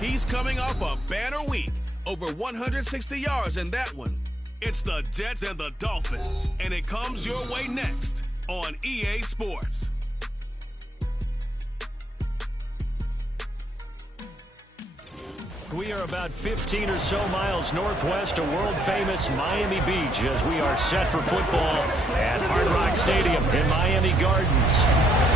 He's coming off a banner week. Over 160 yards in that one. It's the Jets and the Dolphins, and it comes your way next on EA Sports. We are about 15 or so miles northwest of world-famous Miami Beach as we are set for football at Hard Rock Stadium in Miami Gardens.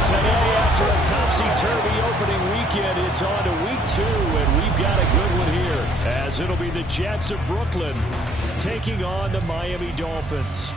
Today, after a topsy-turvy opening weekend, it's on to week 2, and we've got a good one here, as it'll be the Jets of Brooklyn taking on the Miami Dolphins.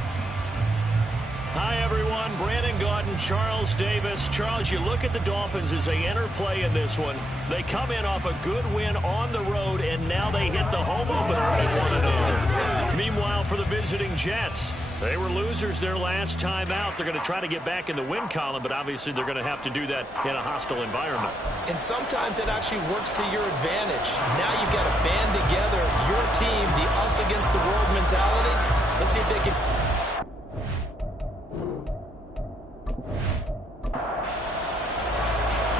Hi, everyone. Brandon Gaudin, Charles Davis. Charles, you look at the Dolphins as they enter play in this one. They come in off a good win on the road, and now they hit the home opener at 1-0. Meanwhile, for the visiting Jets, they were losers their last time out. They're going to try to get back in the win column, but obviously they're going to have to do that in a hostile environment. And sometimes it actually works to your advantage. Now you've got to band together your team, the us against the world mentality. Let's see if they can...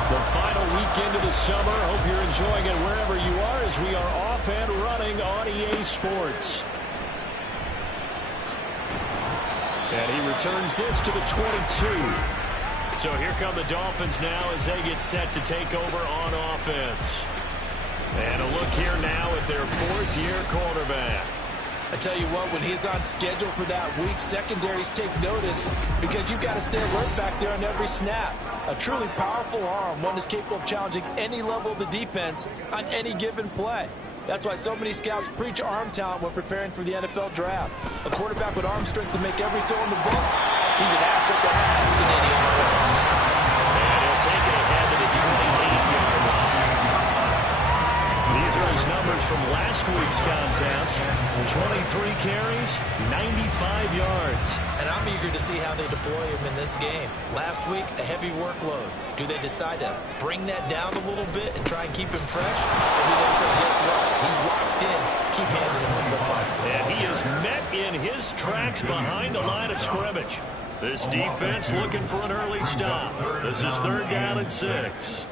The final weekend of the summer. Hope you're enjoying it wherever you are as we are off and running on EA Sports. And he returns this to the 22. So here come the Dolphins now as they get set to take over on offense. And a look here now at their fourth-year quarterback. I tell you what, when he's on schedule for that week, secondaries take notice because you've got to stay alert back there on every snap. A truly powerful arm, one is capable of challenging any level of the defense on any given play. That's why so many scouts preach arm talent when preparing for the NFL draft. A quarterback with arm strength to make every throw in the book, he's an asset to have in any offense. And he'll take it ahead to the 28-yard line. These are his numbers from last week's contest. 23 carries, 95 yards. And I'm eager to see how they deploy him in this game. Last week, a heavy workload. Do they decide to bring that down a little bit and try and keep him fresh? Or do they say, guess what? He's locked in. Keep handing him the football. And he is met in his tracks behind the line of scrimmage. This defense looking for an early stop. This is 3rd down and 6.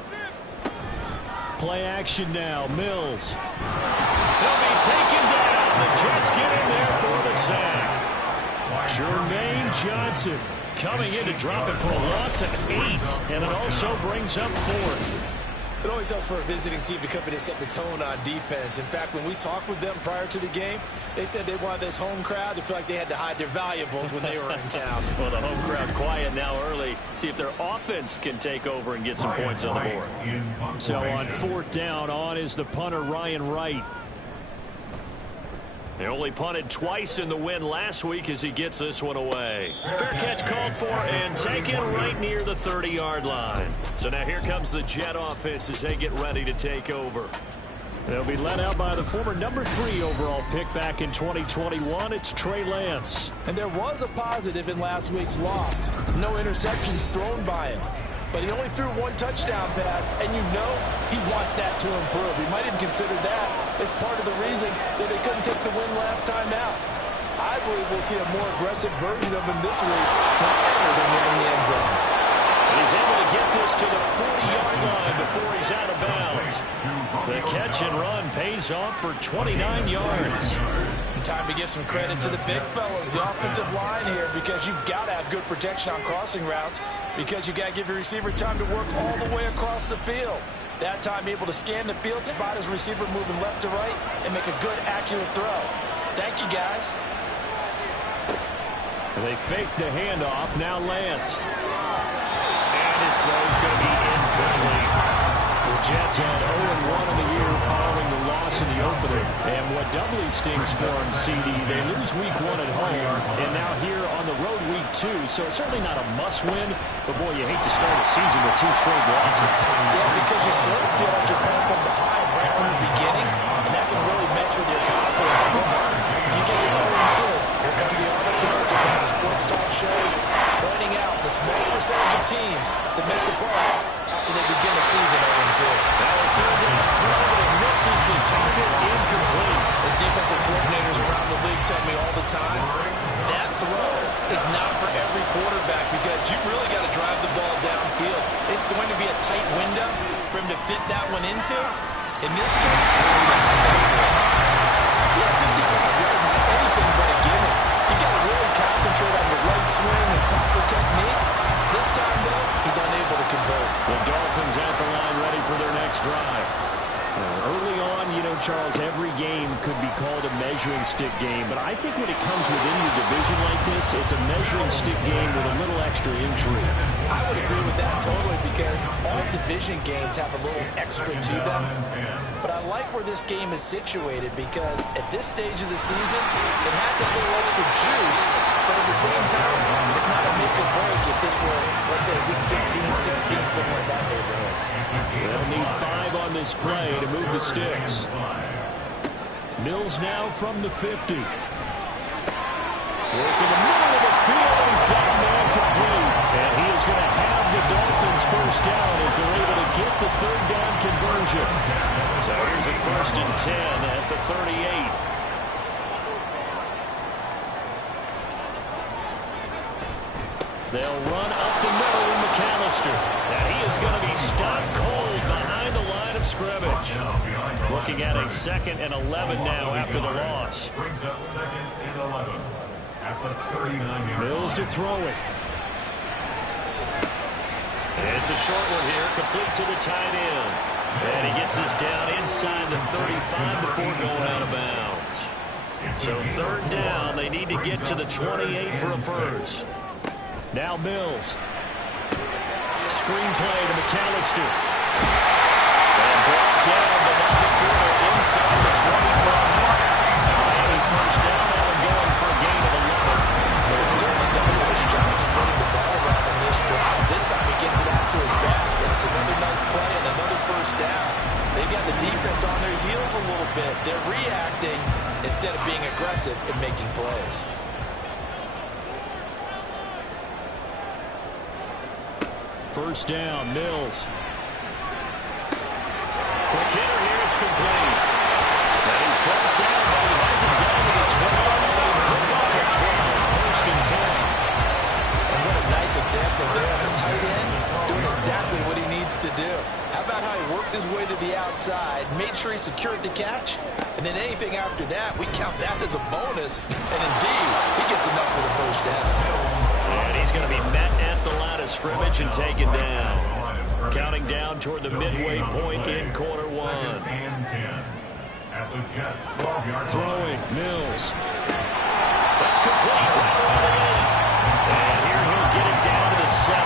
Play action now. Mills. He'll be taken down. The Jets get in there for the sack. Jermaine Johnson coming in to drop him for a loss of 8. And it also brings up 4th. It always helps for a visiting team to come in and set the tone on defense. In fact, when we talked with them prior to the game, they said they wanted this home crowd to feel like they had to hide their valuables when they were in town. Well, the home crowd quiet now early. See if their offense can take over and get some points on the board. So on 4th down, on is the punter, Ryan Wright. They only punted twice in the win last week as he gets this one away. Fair catch called for and taken right near the 30-yard line. So now here comes the Jet offense as they get ready to take over. They'll be led out by the former number 3 overall pick back in 2021. It's Trey Lance. And there was a positive in last week's loss. No interceptions thrown by him. But he only threw 1 touchdown pass, and you know he wants that to improve. He might even consider that as part of the reason that they couldn't take the win last time out. I believe we'll see a more aggressive version of him this week, however than in the end zone. And he's able to get this to the 40-yard line before he's out of bounds. The catch and run pays off for 29 yards. Time to give some credit to the big fellas, the offensive line here, because you've got to have good protection on crossing routes, because you've got to give your receiver time to work all the way across the field. That time able to scan the field, spot his receiver moving left to right, and make a good, accurate throw. Thank you, guys. They fake the handoff. Now Lance. And his throw's going to be incomplete. The Jets had 0-1 in the year following the loss in the opener. And what doubly stings for them, CD, they lose week 1 at home, and now here on the road week 2. So it's certainly not a must-win, but boy, you hate to start a season with 2 straight losses. Yeah, because you sort of feel like you're playing from behind right from the beginning, and that can really mess with your confidence. Plus, if you get to 0-2, here come the articles, here comes the sports talk shows, pointing out the small percentage of teams that make the playoffs after they begin the season 0-2. Now a 3rd down throw, but it misses the target, incomplete. As defensive coordinators around the league tell me all the time, that throw is not for every quarterback because you've really got to drive the ball downfield. It's going to be a tight window for him to fit that one into. In this case, unsuccessful. Yeah, 55 yards is anything but a gimme. You got to really concentrate on the right swing and proper technique. This time, though, he's unable to convert. The Dolphins at the line ready for their next drive. Early on, you know, Charles, every game could be called a measuring stick game, but I think when it comes within your division like this, it's a measuring stick game with a little extra intrigue. I would agree with that totally because all division games have a little extra to them. But I like where this game is situated because at this stage of the season, it has a little extra juice, but at the same time, it's not a make or break if this were, let's say, week 15, 16, somewhere in that neighborhood. They'll need 5 on this play to move the sticks. Mills now from the 50. Work in the middle of the field, and he's got a man complete. And he is going to have the Dolphins first down as they're able to get the third down conversion. So here's a 1st and 10 at the 38. They'll run up the middle with McAllister. And he is going to be stopped cold behind the line of scrimmage. Looking at a 2nd and 11 now after the loss. Brings up 2nd and 11 at the 39-yard line. Mills to throw it. It's a short one here, complete to the tight end. And he gets this down inside the 35 before going out of bounds. So 3rd down, they need to get to the 28 for a first. Now Mills. Screenplay to McAllister. And brought down the number 4 inside the 25. Miami first down now and going for a gain of 11. They've certainly done a nice job of spreading the ball around on this drive. This time he gets it out to his back. And it's another nice play and another first down. They've got the defense on their heels a little bit. They're reacting instead of being aggressive and making plays. First down, Mills. Quick hitter here, it's complete. And he's brought down, but he has it down to the 12. Put up at 12, 1st and 10. And what a nice example there of a tight end doing exactly what he needs to do. How about how he worked his way to the outside, made sure he secured the catch, and then anything after that, we count that as a bonus. And indeed, he gets enough for the first down. And he's going to be met at the line of scrimmage and taken down. Counting down toward the midway point in quarter 1. Throwing, Mills. That's complete. And here he'll get it down to the 7.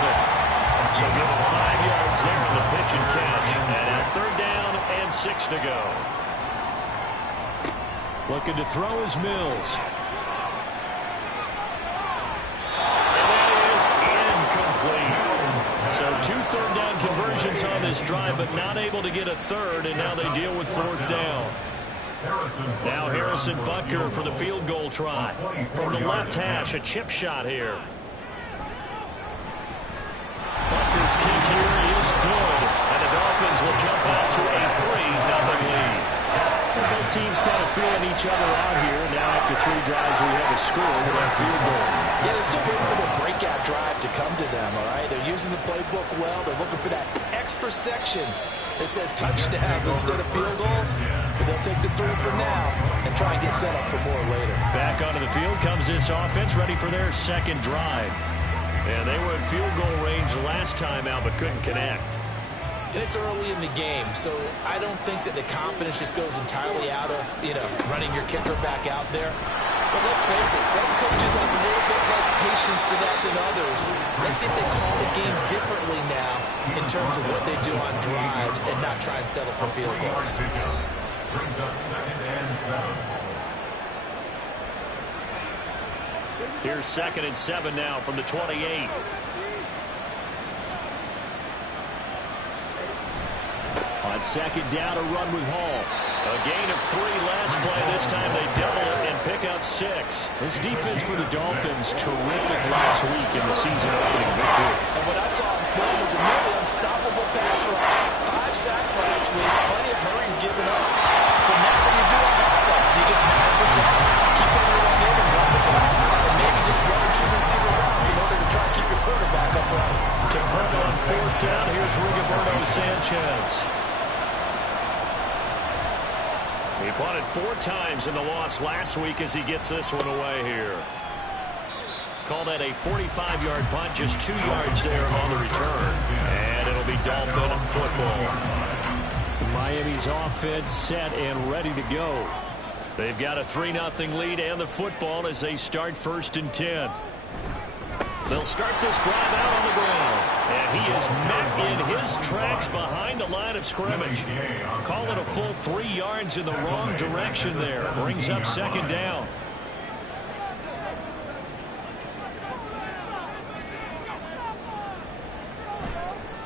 So give him 5 yards there on the pitch and catch. And now 3rd down and 6 to go. Looking to throw is Mills. So 2 3rd down conversions on this drive, but not able to get a 3rd, and now they deal with 4th down. Now Harrison Butker for the field goal try. From the left hash, a chip shot here. Butker's kick here is good, and the Dolphins will jump out to a 3-0 lead. Both teams kind of feeling each other out here. Now after 3 drives, we have a score with that field goal. Yeah, they're still waiting for the breakout drive to come to them, all right? They're using the playbook well. They're looking for that extra section that says touchdowns instead of field goals. But they'll take the 3 for now and try and get set up for more later. Back onto the field comes this offense, ready for their 2nd drive. And they were in field goal range last time out, but couldn't connect. And it's early in the game, so I don't think that the confidence just goes entirely out of, running your kicker back out there. But let's face it, some coaches have a little bit less patience for that than others. Let's see if they call the game differently now in terms of what they do on drives and not try and settle for field goals. Brings up 2nd and 7. Here's 2nd and 7 now from the 28. On 2nd down, a run with Hall. A gain of 3 last play. This time they double it and pick up 6. This defense for the Dolphins, terrific last week in the season-opening victory. And what I saw in play was a nearly unstoppable pass rush. 5 sacks last week, plenty of hurries given up. So now what do you do on offense? You just match protect, keep everyone in and run the ball, or maybe just 1 or 2 receiver routes in order to try and keep your quarterback upright. To punt on 4th down, here's Rigoberto Sanchez. He punted 4 times in the loss last week as he gets this one away here. Call that a 45-yard punt, just 2 yards there on the return. And it'll be Dolphin football. Miami's offense set and ready to go. They've got a 3-0 lead and the football as they start 1st and 10. They'll start this drive out on the ground. And he is met in his tracks behind the line of scrimmage. Call it a full 3 yards in the wrong direction there. Brings up 2nd down.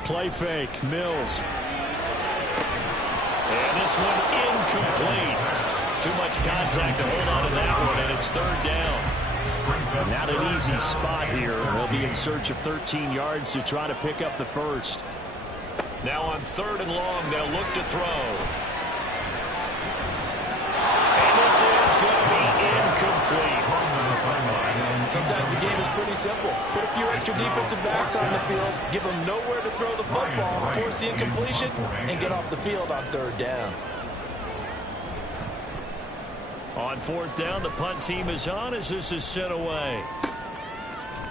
Play fake. Mills. And this one incomplete. Too much contact to hold on to that one, and it's 3rd down. Not an easy spot here. They'll be in search of 13 yards to try to pick up the first. Now on 3rd and long, they'll look to throw. And this is going to be incomplete. Sometimes the game is pretty simple. Put a few extra defensive backs on the field, give them nowhere to throw the football, force the incompletion, and get off the field on 3rd down. On 4th down, the punt team is on as this is sent away.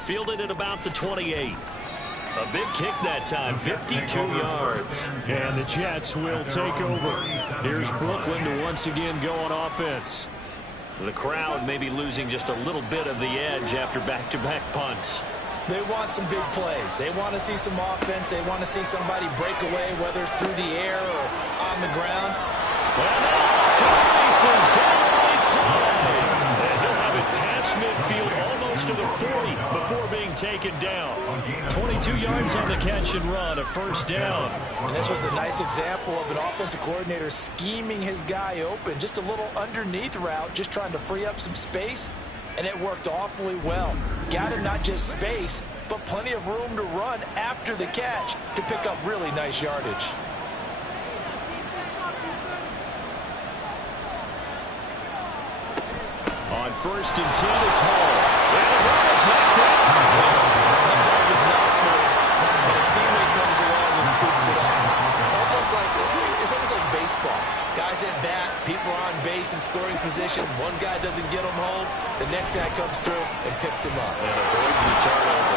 Fielded at about the 28. A big kick that time, 52 yards. And the Jets will take over. Here's Brooklyn to once again go on offense. The crowd may be losing just a little bit of the edge after back-to-back punts. They want some big plays. They want to see some offense. They want to see somebody break away, whether it's through the air or on the ground. And off to the races down the right side. And he'll have it past midfield almost to the 40 before being taken down. 22 yards on the catch and run, a 1st down. And this was a nice example of an offensive coordinator scheming his guy open. Just a little underneath route, just trying to free up some space. And it worked awfully well. Got him not just space, but plenty of room to run after the catch to pick up really nice yardage. On 1st and 10, it's Hall. And the ball is knocked out. That was not fair. But a teammate comes along and scoops it up. It's almost like baseball. Guys at bat, people are on base in scoring position. One guy doesn't get them home. The next guy comes through and picks him up. And avoids the turnover.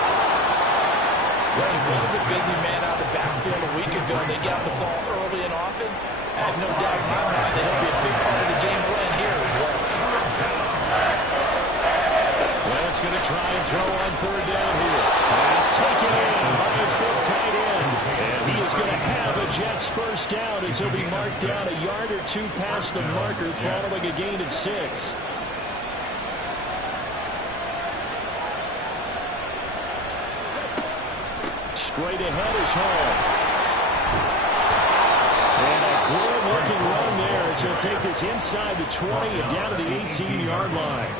Well, was a busy man out of the backfield a week ago. They got the ball early and often. I have no doubt in my mind that he'll be a big part of the game plan here as well. Lance going to try and throw on 3rd down here. Pass taken in by his big tight end. And he is going to have a Jets 1st down as he'll be marked down a yard or 2 past the marker following a gain of 6. Straight ahead is Hall. And a good-looking run there as he'll take this inside the 20 and down to the 18-yard line.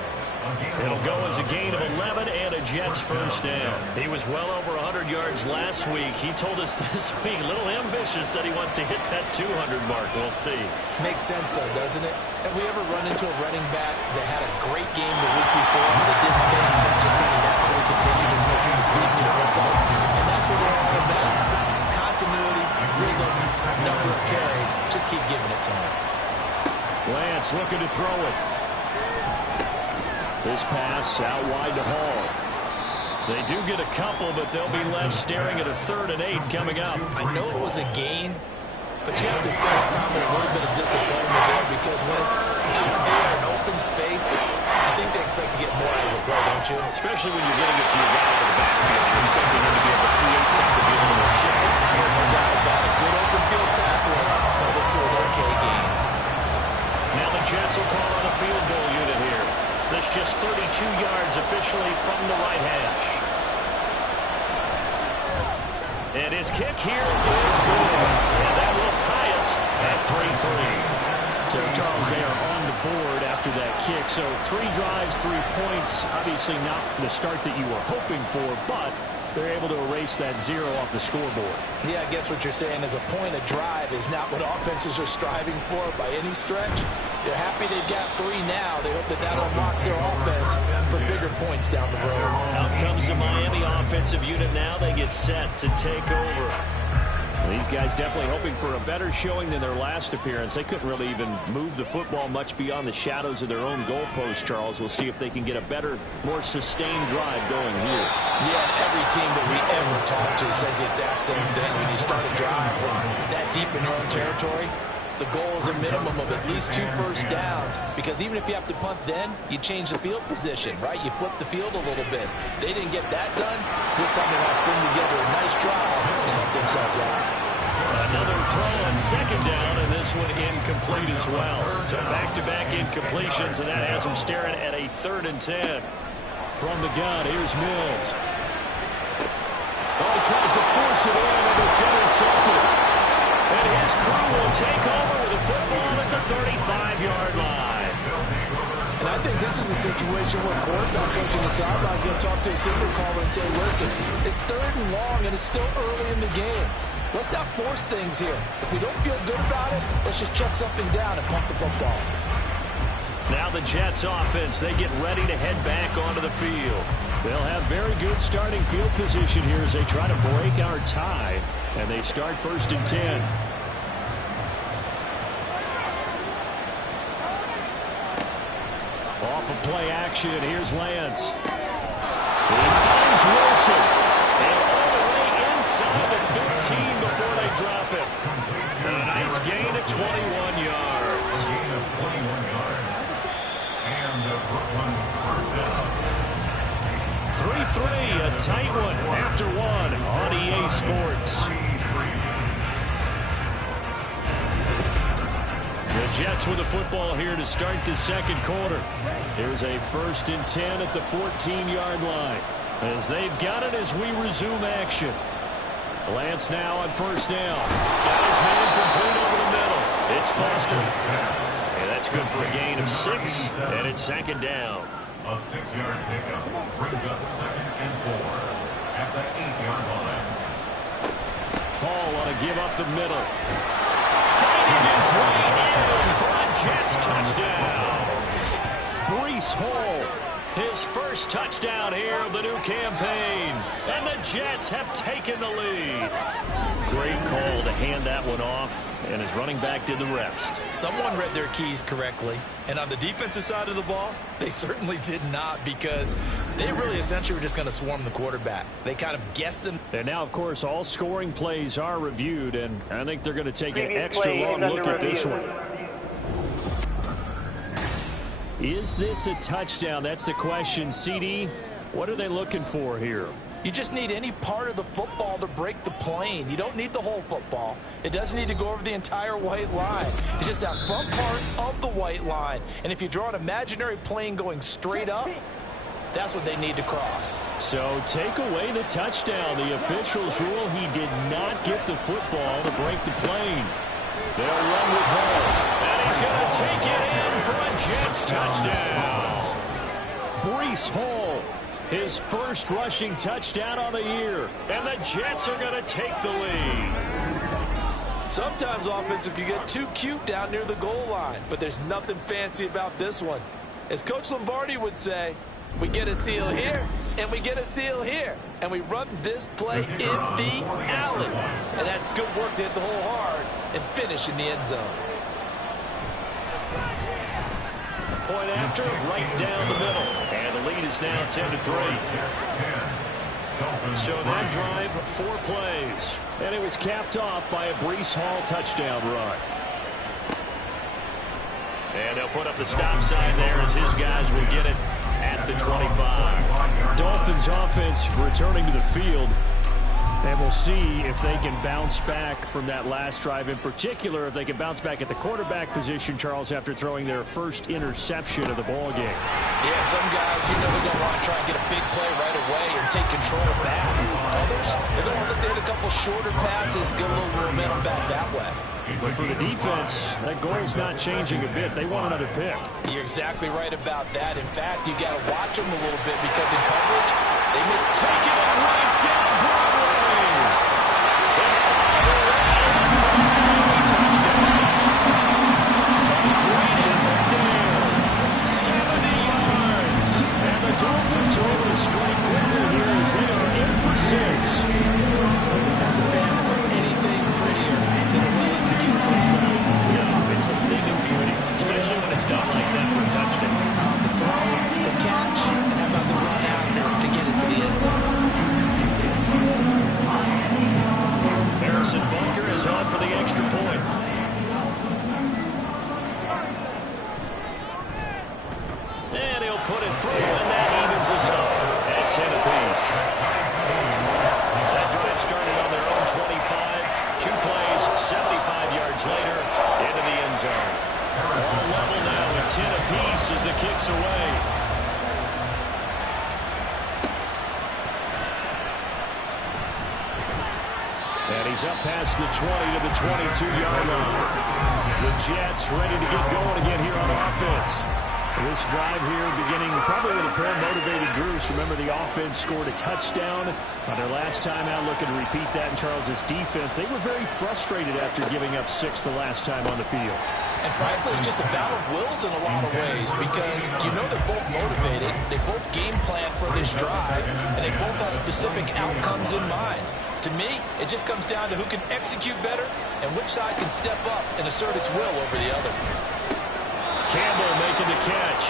It'll go as a gain of 11 and a Jets 1st down. He was well over 100 yards last week. He told us this week, a little ambitious, that he wants to hit that 200 mark. We'll see. Makes sense, though, doesn't it? Have we ever run into a running back that had a great game the week before that didn't think that's just going to naturally continue? Just make sure you feed me the football. And that's what we're all about. Continuity, rhythm, number of carries. Just keep giving it to him. Lance looking to throw it. This pass out wide to Hall. They do get a couple, but they'll be left staring at a 3rd and 8 coming up. I know it was a gain, but you have to sense probably a little bit of disappointment there because when it's out there in open space, I think they expect to get more out of the play, don't you? Especially when you're getting it to your guy in the backfield. You're expecting him to be able to create something, be a little more shaky. No doubt about it. Good open field tackling held it to an okay game. Now the Jets will call on a field goal unit here. That's just 32 yards officially from the right hash. And his kick here is good. And that will tie us at 3-3. So, Charles, they are on the board after that kick. So 3 drives, 3 points. Obviously not the start that you were hoping for, but they're able to erase that 0 off the scoreboard. Yeah, I guess what you're saying is a point of drive is not what offenses are striving for by any stretch. They're happy they've got 3 now. They hope that that unlocks their offense for bigger points down the road. Out comes the Miami offensive unit now. They get set to take over. These guys definitely hoping for a better showing than their last appearance. They couldn't really even move the football much beyond the shadows of their own goalpost, Charles. We'll see if they can get a better, more sustained drive going here. Yeah, every team that we ever talk to says the exact same thing. When you start a drive from that deep in your own territory, the goal is a minimum of at least 2 first downs, because even if you have to punt then, you change the field position, right? You flip the field a little bit. They didn't get that done. This time they want to string together a nice drive and help themselves out. Another throw on second down, and this one incomplete as well. So back-to-back incompletions, and that has them staring at a 3rd and 10. From the gun, here's Mills. Oh, he tries to force it in, and it's intercepted. And his crew will take over with the football at the 35-yard line. And I think this is a situation where quarterback coach on the sideline is going to talk to a signal caller and say, listen, it's 3rd and long, and it's still early in the game. Let's not force things here. If we don't feel good about it, let's just shut something down and pump the football. Now the Jets offense, they get ready to head back onto the field. They'll have very good starting field position here as they try to break our tie. And they start 1st and 10. Off of play action, here's Lance. He finds Wilson. And all the way inside the 15 before they drop it. A nice gain of 21 yards. And the Brooklyn first down. 3-3, a tight one after one on EA Sports. The Jets with the football here to start the second quarter. Here's a 1st and 10 at the 14-yard line. As they've got it as we resume action. Lance now on 1st down. Got his man complete over the middle. It's Foster. And that's good for a gain of 6, and it's 2nd down. A 6-yard pickup brings up 2nd and 4 at the 8-yard line. Paul want to give up the middle. Fighting his way in for a Jets touchdown. Breece Hall, his first touchdown here of the new campaign. And the Jets have taken the lead. Great call to hand that one off, and his running back did the rest. Someone read their keys correctly, and on the defensive side of the ball, they certainly did not, because they really essentially were just going to swarm the quarterback. They kind of guessed them. And now, of course, all scoring plays are reviewed, and I think they're going to take an extra long look at this one. Is this a touchdown? That's the question. CD, what are they looking for here? You just need any part of the football to break the plane. You don't need the whole football. It doesn't need to go over the entire white line. It's just that front part of the white line. And if you draw an imaginary plane going straight up, that's what they need to cross. So take away the touchdown. The officials rule he did not get the football to break the plane. They'll run with Hall. And he's going to take it in for a Jets touchdown. Breece Hall, his first rushing touchdown on the year. And the Jets are going to take the lead. Sometimes offenses can get too cute down near the goal line, but there's nothing fancy about this one. As Coach Lombardi would say, we get a seal here, and we get a seal here. And we run this play in the alley. And that's good work to hit the hole hard and finish in the end zone. Point after, right down the middle. And the lead is now 10-3. So that drive, 4 plays. And it was capped off by a Breece Hall touchdown run. And they'll put up the stop sign there as his guys will get it at the 25. Dolphins offense returning to the field. And we'll see if they can bounce back from that last drive. In particular, if they can bounce back at the quarterback position, Charles, after throwing their first interception of the ball game. Yeah, some guys, you know, they're going to want to try and get a big play right away and take control back. Others, they're going to look to hit a couple shorter passes, get a little momentum back that way. But for the defense, that goal's not changing a bit. They want another pick. You're exactly right about that. In fact, you got to watch them a little bit, because in coverage, they may take it right down Broadway. Dolphins are able to strike quickly here as they are in for 6. As a fan, is there anything through, and that evens us up at 10 apiece. That drive started on their own 25. 2 plays, 75 yards later, into the end zone. All level now at 10 apiece as the kick's away. And he's up past the 20 to the 22-yard line. The Jets ready to get going again here on offense. This drive here beginning probably with a pair of motivated Drews. Remember, the offense scored a touchdown on their last time out. Looking to repeat that in Charles's defense. They were very frustrated after giving up 6 the last time on the field. And frankly, it's just a battle of wills in a lot of ways because you know they're both motivated. They both game plan for this drive, and they both have specific outcomes in mind. To me, it just comes down to who can execute better and which side can step up and assert its will over the other. Campbell making the catch,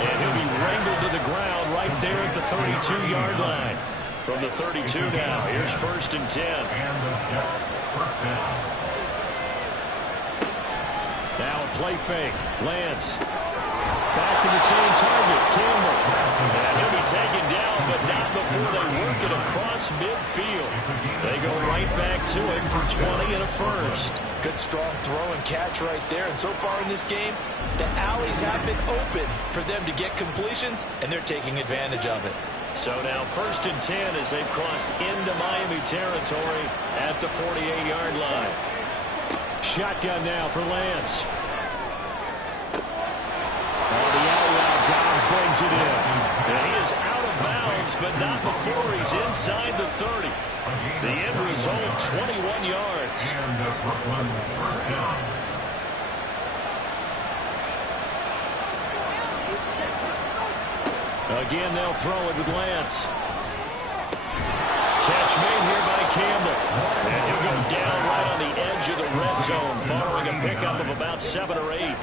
and he'll be wrangled to the ground right there at the 32-yard line. From the 32 now, here's 1st and 10. And the Jets, first down. Now a play fake. Lance. Back to the same target. Campbell. And he'll be taken down, but not before they work it across midfield. They go right back to it for 20 and a first. Good strong throw and catch right there. And so far in this game, the alleys have been open for them to get completions, and they're taking advantage of it. So now 1st and 10 as they've crossed into Miami territory at the 48-yard line. Shotgun now for Lance. On the out route, Dobbs brings it in. And he is out of bounds, but not before he's inside the 30. The end result, 21 yards. And the Brooklyn first down. Again, they'll throw it with Lance. Catch made here by Campbell. And he'll go down right on the edge of the red zone following a pickup of about 7 or 8.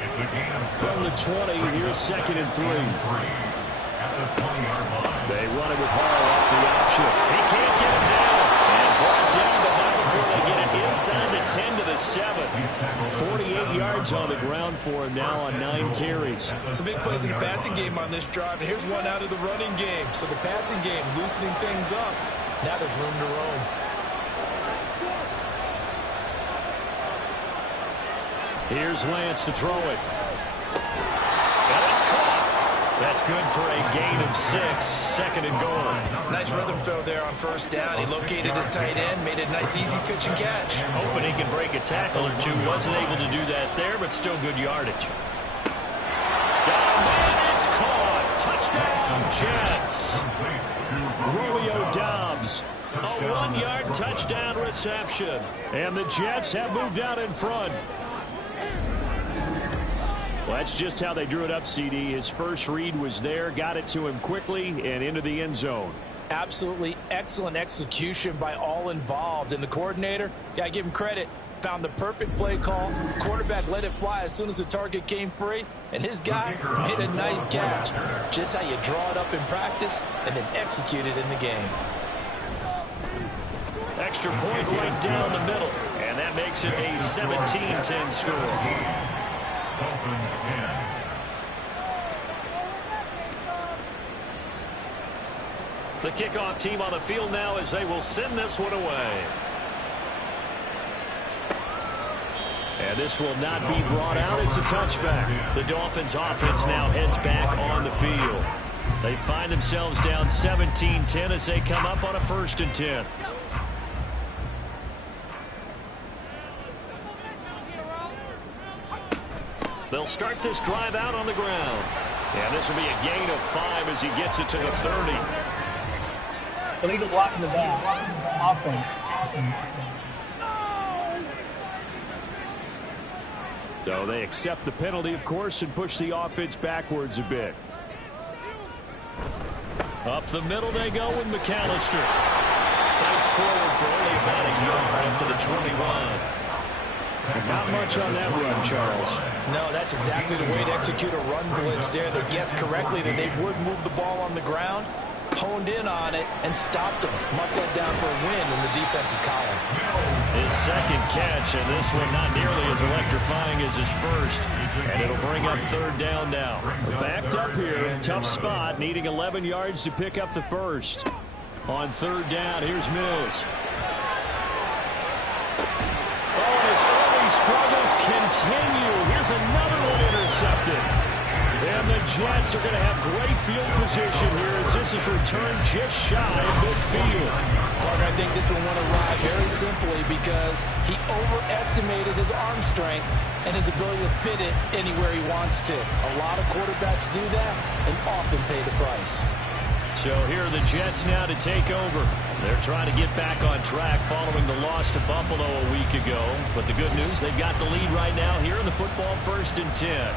From the 20, here's 2nd and 3. At the 20-yard line. They run it with Hall off the option. He can't get him down. And brought down, but not before they get it inside the 10 to the 7. 48 yards on the ground for him now on 9 carries. Some big plays in the passing game on this drive, and here's one out of the running game. So the passing game loosening things up. Now there's room to roam. Here's Lance to throw it. And it's caught. That's good for a gain of 6. 2nd and goal. Nice rhythm throw there on 1st down. He located his tight end, made a nice easy pitch and catch. Hoping he can break a tackle or two. Wasn't able to do that there, but still good yardage. Got a man, it's caught. Touchdown, Jets. Romeo Dobbs. A 1-yard touchdown reception. And the Jets have moved out in front. Well, that's just how they drew it up, CD. His first read was there, got it to him quickly, and into the end zone. Absolutely excellent execution by all involved. And the coordinator, gotta give him credit, found the perfect play call. Quarterback let it fly as soon as the target came free, and his guy made a nice catch. Just how you draw it up in practice and then execute it in the game. Extra point right down the middle, and that makes it a 17-10 score. Dolphins 10. The kickoff team on the field now as they will send this one away. And this will not be brought out. It's a touchback. The Dolphins offense now heads back on the field. They find themselves down 17-10 as they come up on a 1st and 10. They'll start this drive out on the ground. And this will be a gain of 5 as he gets it to the 30. Illegal block in the back. Offense. So they accept the penalty, of course, and push the offense backwards a bit. Up the middle they go with McAllister. Fights forward for only about a yard up to the 21. Not much on that run, Charles. No, that's exactly the way to execute a run blitz there. They guessed correctly that they would move the ball on the ground. honed in on it and stopped him. Mark that down for a win in the defense's column. His second catch, and this one not nearly as electrifying as his first. And it'll bring up third down now. Backed up here, tough spot, needing 11 yards to pick up the first. On third down, here's Mills. Oh, and his early struggles continue. Here's another one intercepted. And the Jets are going to have great field position here as this is returned just shy of midfield. Parker, I think this one went awry very simply because he overestimated his arm strength and his ability to fit it anywhere he wants to. A lot of quarterbacks do that and often pay the price. So here are the Jets now to take over. They're trying to get back on track following the loss to Buffalo a week ago. But the good news, they've got the lead right now here in the football 1st and 10.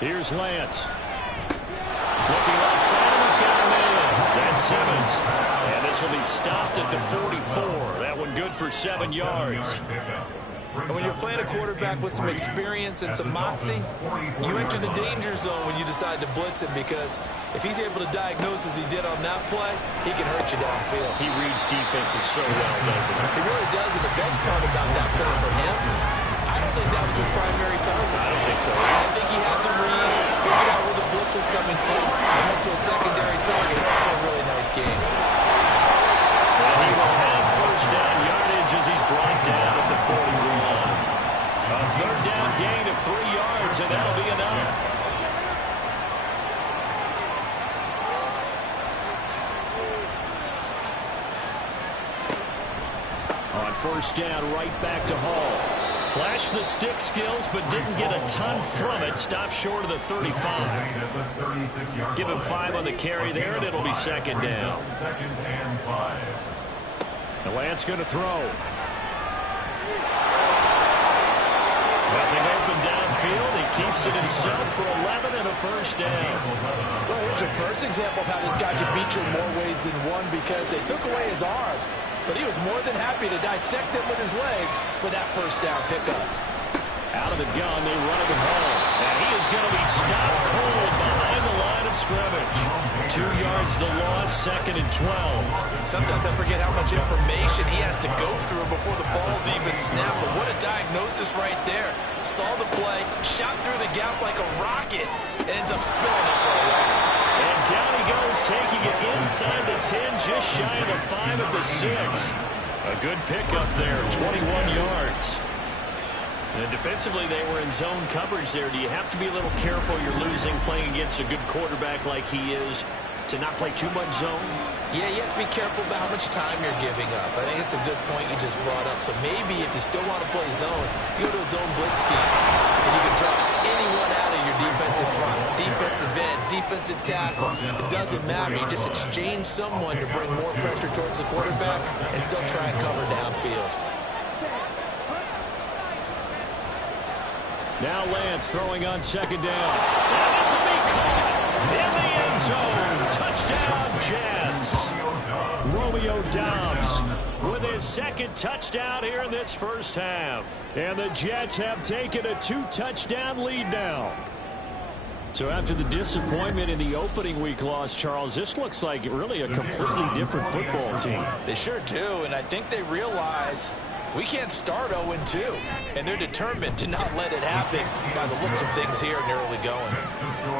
Here's Lance. Looking like Simmons got him in. That's Simmons. And this will be stopped at the 44. That one good for 7 yards. And when you're playing a quarterback with some experience and some moxie, you enter the danger zone when you decide to blitz him, because if he's able to diagnose as he did on that play, he can hurt you downfield. He reads defenses so well, doesn't he? He really does, and the best part about that play for him, I don't think that was his primary target. I don't think so. I think he had the read, figured out where the blitz was coming from, and went to a secondary target for a really nice game. And he will have first down yardage as he's brought down at the 41. A third down gain of 3 yards, and that'll be enough. On first down, right back to Hall. Flashed the stick skills, but didn't get a ton from it. Stopped short of the 35. Give him 5 on the carry there, and it'll be second down. The Lance going to throw. Nothing open downfield. He keeps it himself for 11 and a first down. Well, here's your first example of how this guy can beat you in more ways than one, because they took away his arm, but he was more than happy to dissect it with his legs for that first down pickup. Out of the gun, they run him home. And he is going to be stopped cold behind the line of scrimmage. 2 yards the loss, 2nd and 12. Sometimes I forget how much information he has to go through before the ball's even snapped. But what a diagnosis right there. Saw the play, shot through the gap like a rocket, and ends up spilling it for a loss. And down he goes, taking it inside the 10, just shy of the 5 at the 6. A good pickup there, 21 yards. And defensively, they were in zone coverage there. Do you have to be a little careful? You're losing, playing against a good quarterback like he is, to not play too much zone? Yeah, you have to be careful about how much time you're giving up. I think it's a good point you just brought up. So maybe if you still want to play zone, you go to a zone blitz scheme, and you can drop anyone out of your defensive front, defensive end, defensive tackle. It doesn't matter. You just exchange someone to bring more pressure towards the quarterback and still try and cover downfield. Now Lance throwing on second down. And this will be caught in the end zone. Touchdown, Jets. Romeo Dobbs with his second touchdown here in this first half. And the Jets have taken a 2-touchdown lead now. So after the disappointment in the opening week loss, Charles, this looks like really a completely different football team. They sure do, and I think they realize we can't start 0-2, and they're determined to not let it happen by the looks of things here in the early going.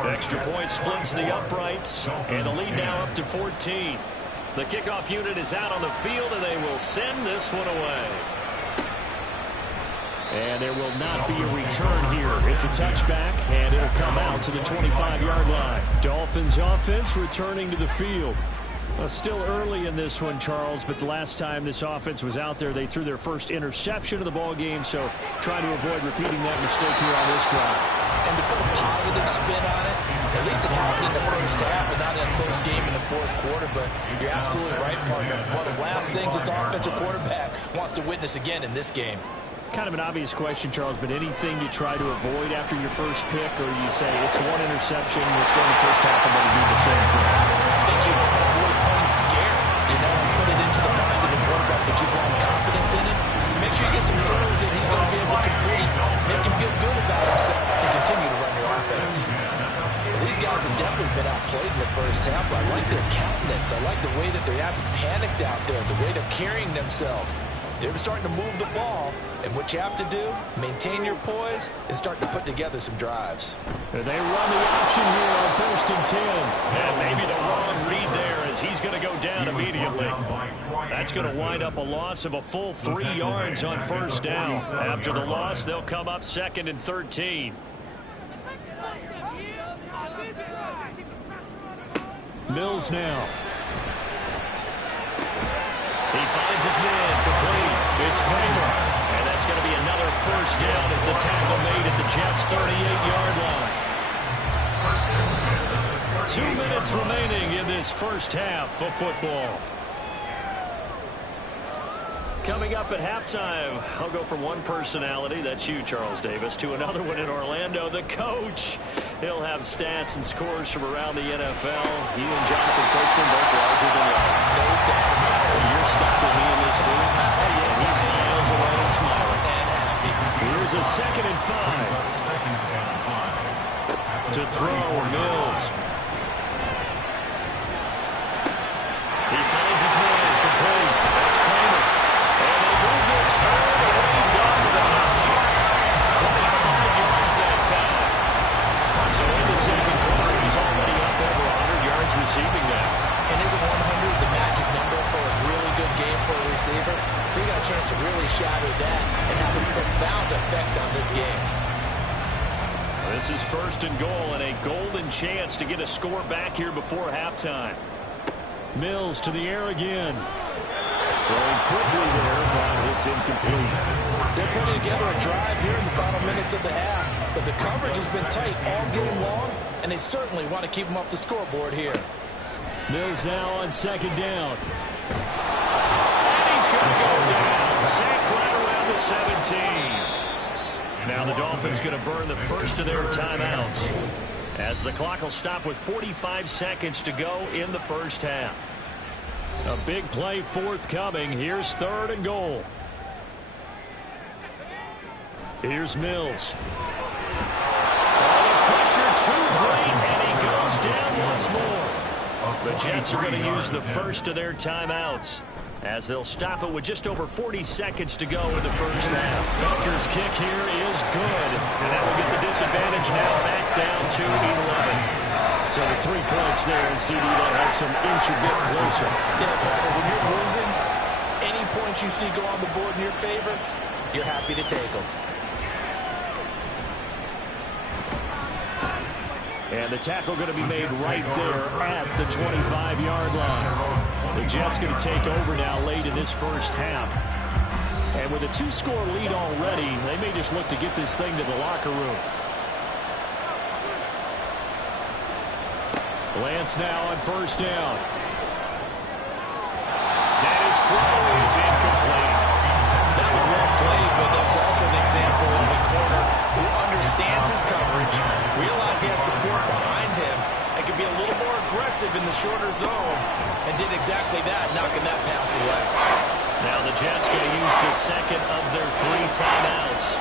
Extra point splits the uprights, and the lead now up to 14. The kickoff unit is out on the field, and they will send this one away. And there will not be a return here. It's a touchback, and it'll come out to the 25-yard line. Dolphins offense returning to the field. Still early in this one, Charles, but the last time this offense was out there, they threw their first interception of the ball game, so trying to avoid repeating that mistake here on this drive. And to put a positive spin on it, at least it happened in the first half and not in a close game in the fourth quarter, but you're absolutely right, partner. One of the last things this offensive quarterback wants to witness again in this game. Kind of an obvious question, Charles, but anything you try to avoid after your first pick, or you say it's one interception, we're still in the first half, and then you do the same thing? I think you want to avoid playing scared, and put it into the mind of the quarterback that you've lost confidence played in the first half, but I like their countenance. I like the way that they haven't panicked out there, the way they're carrying themselves. They're starting to move the ball, and what you have to do, maintain your poise and start to put together some drives. And they run the option here on 1st and 10. And maybe the wrong read there as he's going to go down immediately. That's going to wind up a loss of a full 3 yards on 1st down. After the loss, they'll come up 2nd and 13. Mills now. He finds his man complete. It's Kramer. And that's going to be another 1st down as the tackle made at the Jets' 38-yard line. 2 minutes remaining in this first half of football. Coming up at halftime, I'll go from one personality, that's you, Charles Davis, to another one in Orlando, the coach. He'll have stats and scores from around the NFL. He and Jonathan Coachman both larger than life. No doubt about it. You're stopping me in this booth. And he's miles away and smiling. And happy. Here's a 2nd and 5. To throw, Mills. He finds his man complete. That's Kramer. And they move this all the way down to the 25 yards that time. So in the second quarter, he's already up over 100 yards receiving now. And isn't 100 the magic number for a really good game for a receiver? So he got a chance to really shatter that and have a profound effect on this game. This is 1st and goal and a golden chance to get a score back here before halftime. Mills to the air again. Throwing quickly there, but it's incomplete. They're putting together a drive here in the final minutes of the half, but the coverage has been tight all game long, and they certainly want to keep them off the scoreboard here. Mills now on 2nd down. And he's going to go down. Sacked right around the 17. Now the Dolphins going to burn the first of their timeouts as the clock will stop with 45 seconds to go in the first half. A big play forthcoming. Here's 3rd and goal. Here's Mills. Oh, the pressure too great, and he goes down once more. The Jets are going to use the first of their timeouts as they'll stop it with just over 40 seconds to go in the first half. Baker's kick here is good, and that will get the disadvantage now back down to 11. So the 3 points there, and CD, that helps them inch a bit closer. Yeah, brother, when you're losing, any points you see go on the board in your favor, you're happy to take them. And the tackle going to be made right there at the 25-yard line. The Jets going to take over now late in this first half. And with a 2-score lead already, they may just look to get this thing to the locker room. Lance now on 1st down. And his throw is incomplete. That was well played, but that was also an example of a corner who understands his coverage, realized he had support behind him, and could be a little more aggressive in the shorter zone, and did exactly that, knocking that pass away. Now the Jets going to use the 2nd of their 3 timeouts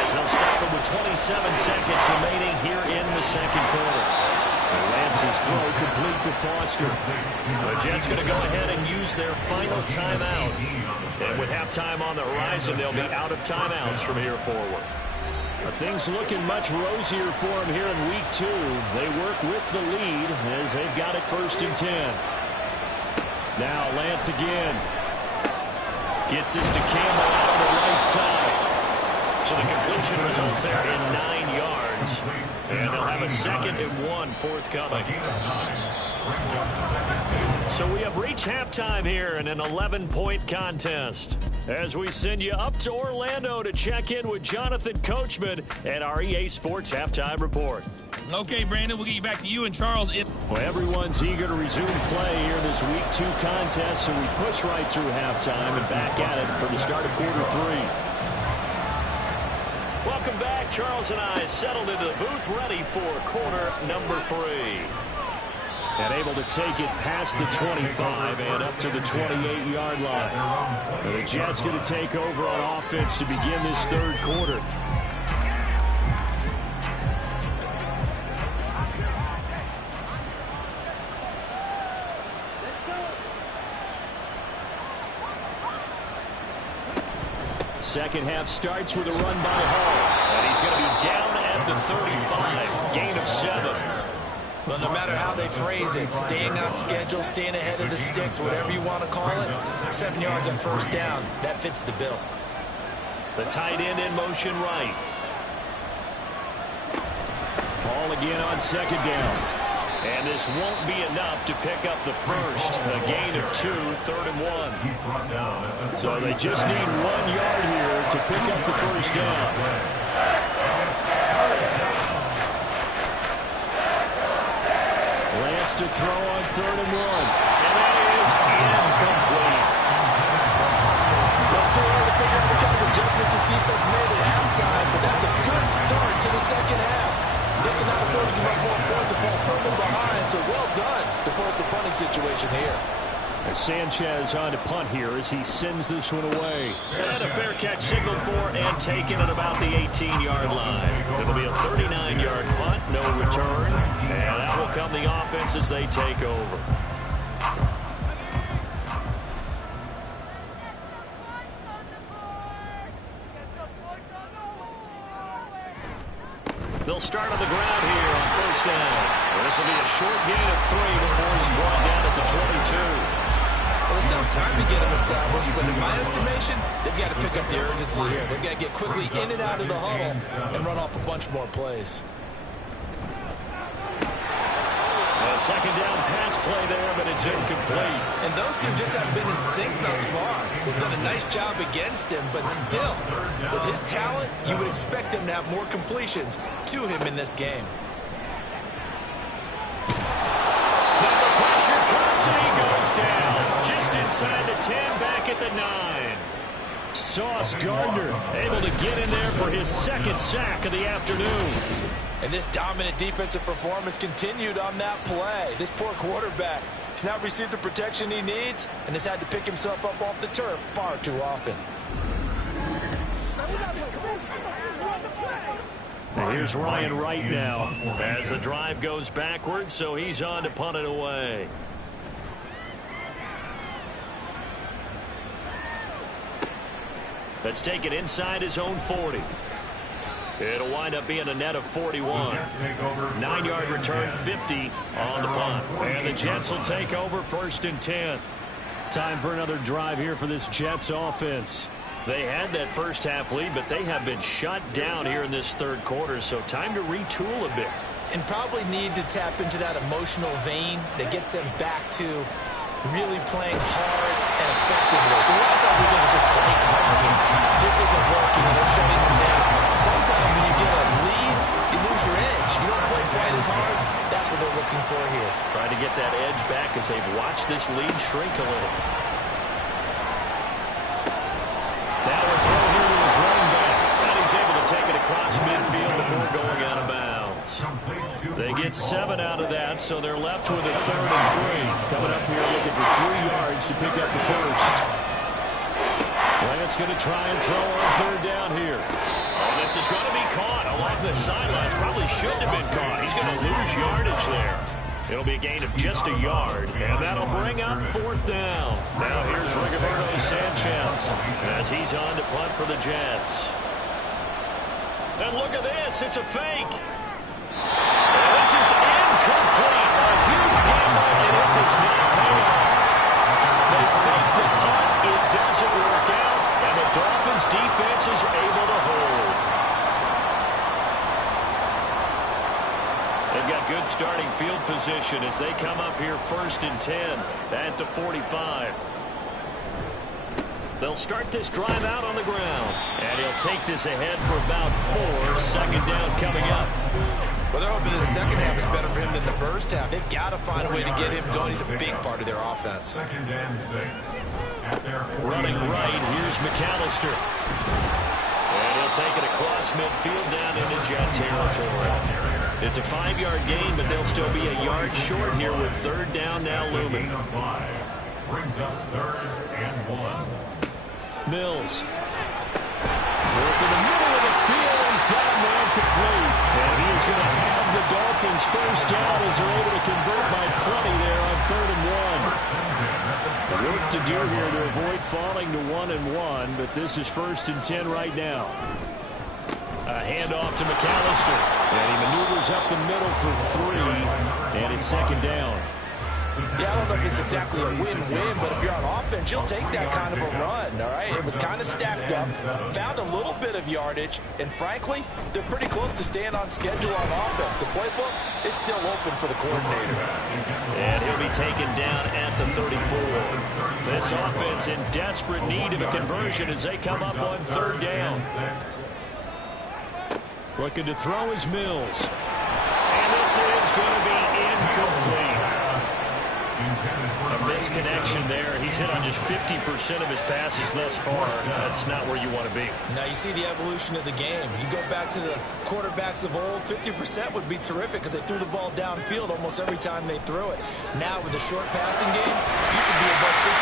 as they'll stop it with 27 seconds remaining here in the second quarter. Lance's throw complete to Foster. The Jets going to go ahead and use their final timeout. And with halftime on the horizon, they'll be out of timeouts from here forward. Things looking much rosier for them here in week 2. They work with the lead as they've got it 1st and 10. Now Lance again. Gets this to Campbell out on the right side. So the completion results there in 9 yards. And they'll have a 2nd and 1 forthcoming. So we have reached halftime here in an 11-point contest. As we send you up to Orlando to check in with Jonathan Coachman and our EA Sports Halftime Report. Okay, Brandon, we'll get you back to you and Charles. Well, everyone's eager to resume play here in this Week 2 contest, so we push right through halftime and back at it for the start of quarter 3. Welcome back. Charles and I settled into the booth ready for quarter number 3. And able to take it past the 25 and up to the 28-yard line. The Jets going to take over on offense to begin this 3rd quarter. second half starts with a run by Hall. And he's going to be down at the 35. Gain of 7. Well, no matter how they phrase it, staying on schedule, staying ahead of the sticks, whatever you want to call it, 7 yards on first down, that fits the bill. The tight end in motion right. Ball again on second down. And this won't be enough to pick up the first. A gain of 2, 3rd and 1. So they just need 1 yard here to pick up the first down. Lance to throw on 3rd and 1. And that is incomplete. Well, it's too hard to figure out what kind of adjustments this defense made at halftime, but that's a good start to the second half. They can now afford to give up more points and fall further behind, so well done to force the punting situation here. And Sanchez on to punt here as he sends this one away. And a fair catch signaled for and taken at about the 18-yard line. It'll be a 39-yard punt, no return. And that will come the offense as they take over. They'll start on the ground here on first down. This will be a short gain of 3 before he's brought down at the 22. Well, they still have time to get him established, but in my estimation, they've got to pick up the urgency here. They've got to get quickly in and out of the huddle and run off a bunch more plays. A second down pass play there, but it's incomplete. And those two just haven't been in sync thus far. They've done a nice job against him, but still, with his talent, you would expect them to have more completions to him in this game. Now the pressure comes and he goes down. Just inside the 10, back at the 9. Sauce Gardner able to get in there for his second sack of the afternoon. And this dominant defensive performance continued on that play. This poor quarterback has not received the protection he needs and has had to pick himself up off the turf far too often. And here's Ryan Wright now as the drive goes backwards, so he's on to punt it away. Let's take it inside his own 40. It'll wind up being a net of 41. 9-yard return, 50 on the punt. And the Jets will take over 1st and 10. Time for another drive here for this Jets offense. They had that first half lead, but they have been shut down here in this 3rd quarter, so time to retool a bit. And probably need to tap into that emotional vein that gets them back to really playing hard and effectively. Because a lot of times we think it's just play calls, and this isn't working, and they're shutting them down. Sometimes when you get a lead, you lose your edge. You don't play quite as hard. That's what they're looking for here. Trying to get that edge back as they've watched this lead shrink a little. Now a throw here to his running back. And he's able to take it across midfield before going out of bounds. They get 7 out of that, so they're left with a 3rd and 3. Coming up here looking for 3 yards to pick up the first. Lance going to try and throw on 3rd down here. Oh, this is going to be caught along the sidelines. Probably shouldn't have been caught. He's going to lose yardage there. It'll be a gain of just a yard, and that'll bring up 4th down. Now here's Rigoberto Sanchez as he's on to punt for the Jets. And look at this. It's a fake. And this is incomplete. A huge gamble, and it does not pay off. They fake the punt. It doesn't work out, and the Dolphins defense is able to hold. They've got good starting field position as they come up here 1st and 10 at the 45. They'll start this drive out on the ground, and he'll take this ahead for about 4. Second down coming up. Well, they're hoping that the second half is better for him than the first half. They've got to find a way to get him going. He's a big part of their offense. Running right, here's McAllister. And he'll take it across midfield down into Jet territory. It's a 5-yard gain, but they'll still be a yard short here with 3rd down now looming. Brings up 3rd and 1. Mills. Work in the middle of the field. He's got a man complete. And he is going to have the Dolphins first down as they're able to convert by plenty there on 3rd and 1. Work lot to do here to avoid falling to 1-1, but this is 1st and 10 right now. A handoff to McAllister, and he maneuvers up the middle for 3, and it's 2nd down. Yeah, I don't know if it's exactly a win-win, but if you're on offense, you'll take that kind of a run, all right? It was kind of stacked up, found a little bit of yardage, and frankly, they're pretty close to staying on schedule on offense. The playbook is still open for the coordinator. And he'll be taken down at the 34. This offense in desperate need of a conversion as they come up on 3rd down. Looking to throw is Mills. And this is going to be incomplete. A misconnection there. He's hit on just 50% of his passes thus far. That's not where you want to be. Now you see the evolution of the game. You go back to the quarterbacks of old, 50% would be terrific because they threw the ball downfield almost every time they threw it. Now with the short passing game, you should be above 60%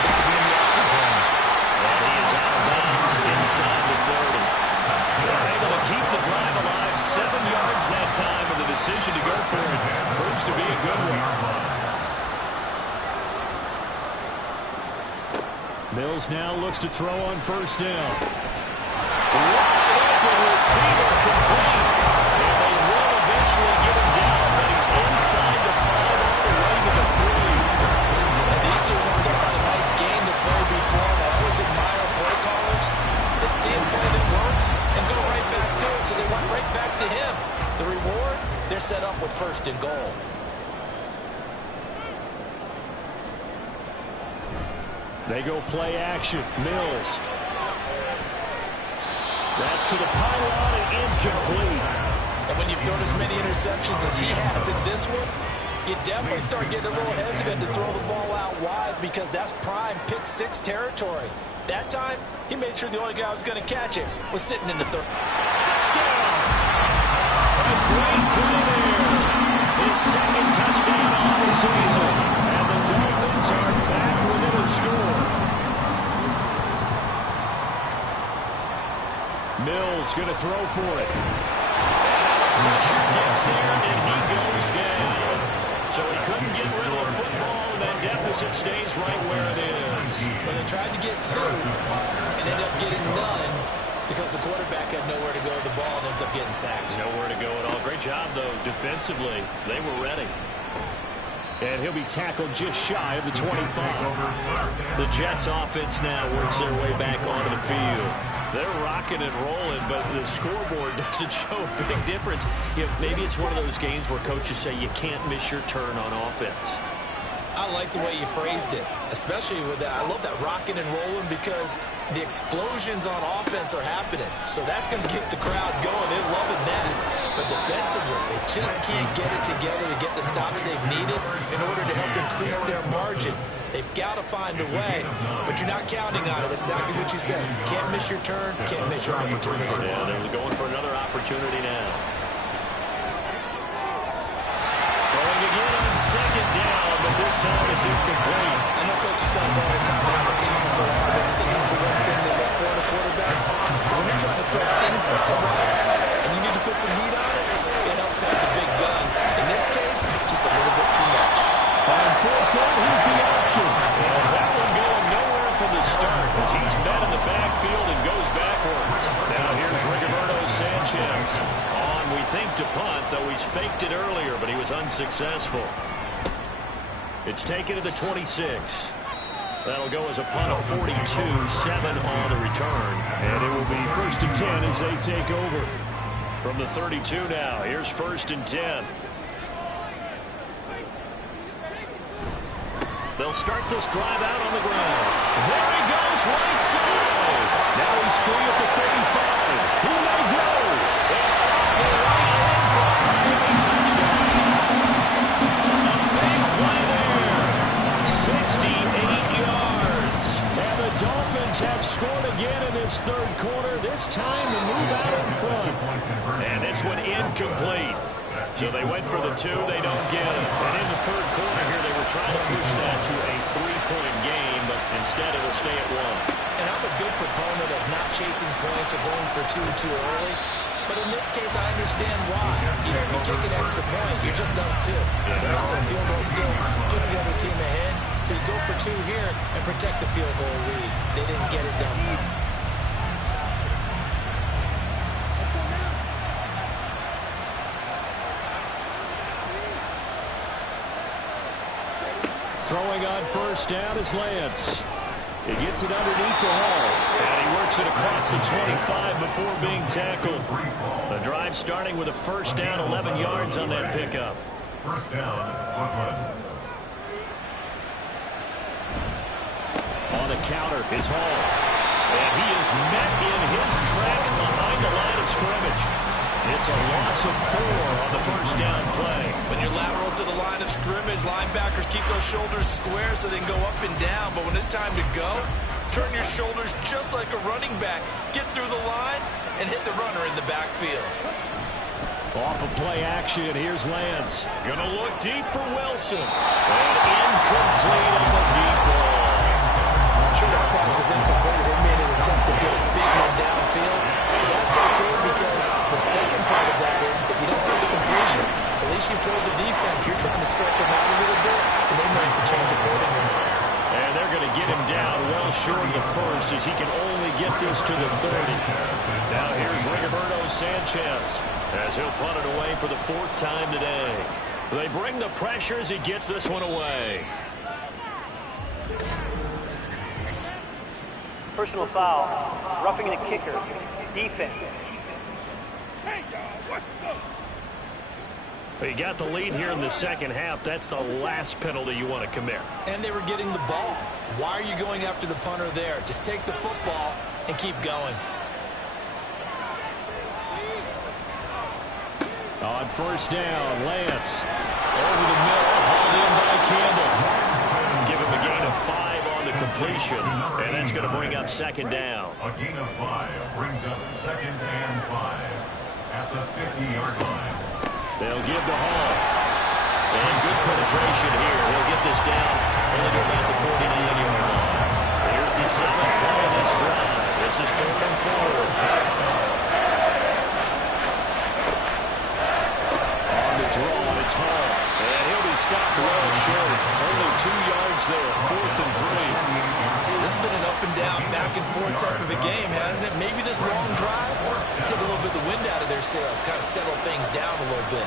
just to be in the average range. And he is out of bounds inside the 30. They're able to keep the drive alive. 7 yards that time, and the decision to go for it proves to be a good one. Mills now looks to throw on 1st down. Wide open receiver complete. And they will eventually get him down, but he's inside the 5 all the way to the 3. And these two worked out a nice game to play before. I always admire play callers that see a play that works and go right back to it. So they went right back to him. The reward, they're set up with 1st and goal. They go play action. Mills. That's to the pylon and incomplete. And when you've thrown as many interceptions as he has in this one, you definitely start getting a little hesitant to throw the ball out wide because that's prime pick 6 territory. That time, he made sure the only guy who was going to catch it was sitting in the 3rd. Touchdown! A great play there. His 2nd touchdown on the season. And the Dolphins are back within a score. Mills going to throw for it. And the pressure gets there, and he goes down. So he couldn't get rid of the football, and that deficit stays right where it is. But they tried to get 2 and ended up getting none because the quarterback had nowhere to go with the ball and ends up getting sacked. Nowhere to go at all. Great job, though, defensively. They were ready. And he'll be tackled just shy of the 25. The Jets offense now works their way back onto the field. They're rocking and rolling, but the scoreboard doesn't show a big difference. You know, maybe it's one of those games where coaches say you can't miss your turn on offense. I like the way you phrased it, especially with that. I love that rocking and rolling because the explosions on offense are happening. So that's going to get the crowd going. They're loving that. But defensively, they just can't get it together to get the stops they've needed in order to help increase their margin. They've got to find a way, but you're not counting on it. That's exactly what you said. Can't miss your turn, can't miss your opportunity. Yeah, they're going for another opportunity now. Throwing again on 2nd down, but this time it's incomplete. I know coaches tell us all the time to have a powerful arm isn't the #1 thing they look for in a quarterback. But when you're trying to throw inside routes and you need to put some heat on it, it helps have the big gun. In this case, just a little bit too much. On 4th down, here's the option. And that one going nowhere from the start as he's met in the backfield and goes backwards. Now here's Rigoberto Sanchez. On, we think, to punt, though he's faked it earlier, but he was unsuccessful. It's taken to the 26. That'll go as a punt of 42, 7 on the return. And it will be 1st and 10 as they take over. From the 32 now, here's 1st and 10. They'll start this drive out on the ground. There he goes, right side. Now he's free at the 35. He may go. And off the right for a Miami touchdown. A big play there. 68 yards. And the Dolphins have scored again in this 3rd quarter. This time to move out in front. And this one incomplete. So they went for the 2, they don't get it. And in the 3rd quarter here, they were trying to push that to a 3-point game, but instead it'll stay at 1. And I'm a big proponent of not chasing points or going for 2 too early. But in this case, I understand why. You know, you kick an extra point, you're just up 2. So field goal still puts the other team ahead. It's So you go for 2 here and protect the field goal lead. They didn't get it done. Throwing on first down is Lance. He gets it underneath to Hall. And he works it across the 25 before being tackled. The drive starting with a first down, 11 yards on that pickup. First down, Brooklyn. On the counter, it's Hall. And he is met in his tracks behind the line of scrimmage. It's a loss of 4 on the first down play. When you're lateral to the line of scrimmage, linebackers keep those shoulders square so they can go up and down. But when it's time to go, turn your shoulders just like a running back. Get through the line and hit the runner in the backfield. Off of play action, here's Lance. Gonna look deep for Wilson. And incomplete on the deep ball. Sure, that pass was incomplete as they made an attempt to get a big one downfield. That's okay because the second part of that is if you don't get the completion, at least you've told the defense you're trying to stretch them out a little bit, and they may have to change accordingly. And they're going to get him down well short of the first as he can only get this to the 30. Now here's Rigoberto Sanchez as he'll punt it away for the 4th time today. They bring the pressure as he gets this one away. Personal foul. Roughing the kicker. Defense. He got the lead here in the second half. That's the last penalty you want to commit. And they were getting the ball. Why are you going after the punter there? Just take the football and keep going. On first down, Lance over the middle, hauled in by Campbell. Give him a gain of 5 on the completion, and that's going to bring up second down. A gain of 5 brings up 2nd and 5 at the 50-yard line. They'll give to Hall. And good penetration here. They'll get this down only to about the 49-yard line. Here's the 7th play of this drive. This is 3rd and 4. On the draw, it's Hall. And he'll be stopped well short. Only 2 yards there. 4th and 3. This has been an up and down, back and forth type of a game, hasn't it? Maybe this long drive will take a little bit of the wind out of their sails, kind of settle things down a little bit.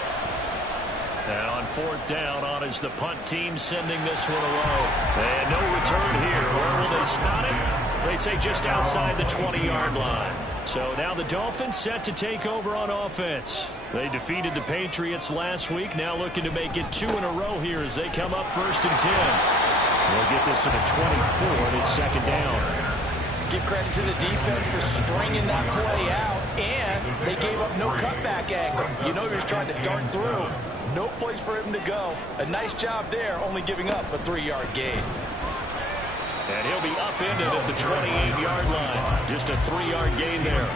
And on 4th down, on is the punt team sending this one away. And no return here. Where will they spot it? They say just outside the 20-yard line. So now the Dolphins set to take over on offense. They defeated the Patriots last week, now looking to make it 2 in a row here as they come up 1st and 10. They'll get this to the 24, and it's 2nd down. Give credit to the defense for stringing that play out, and they gave up no cutback angle. You know he was trying to dart through. No place for him to go. A nice job there, only giving up a 3-yard gain. And he'll be upended at the 28-yard line. Just a 3-yard gain there.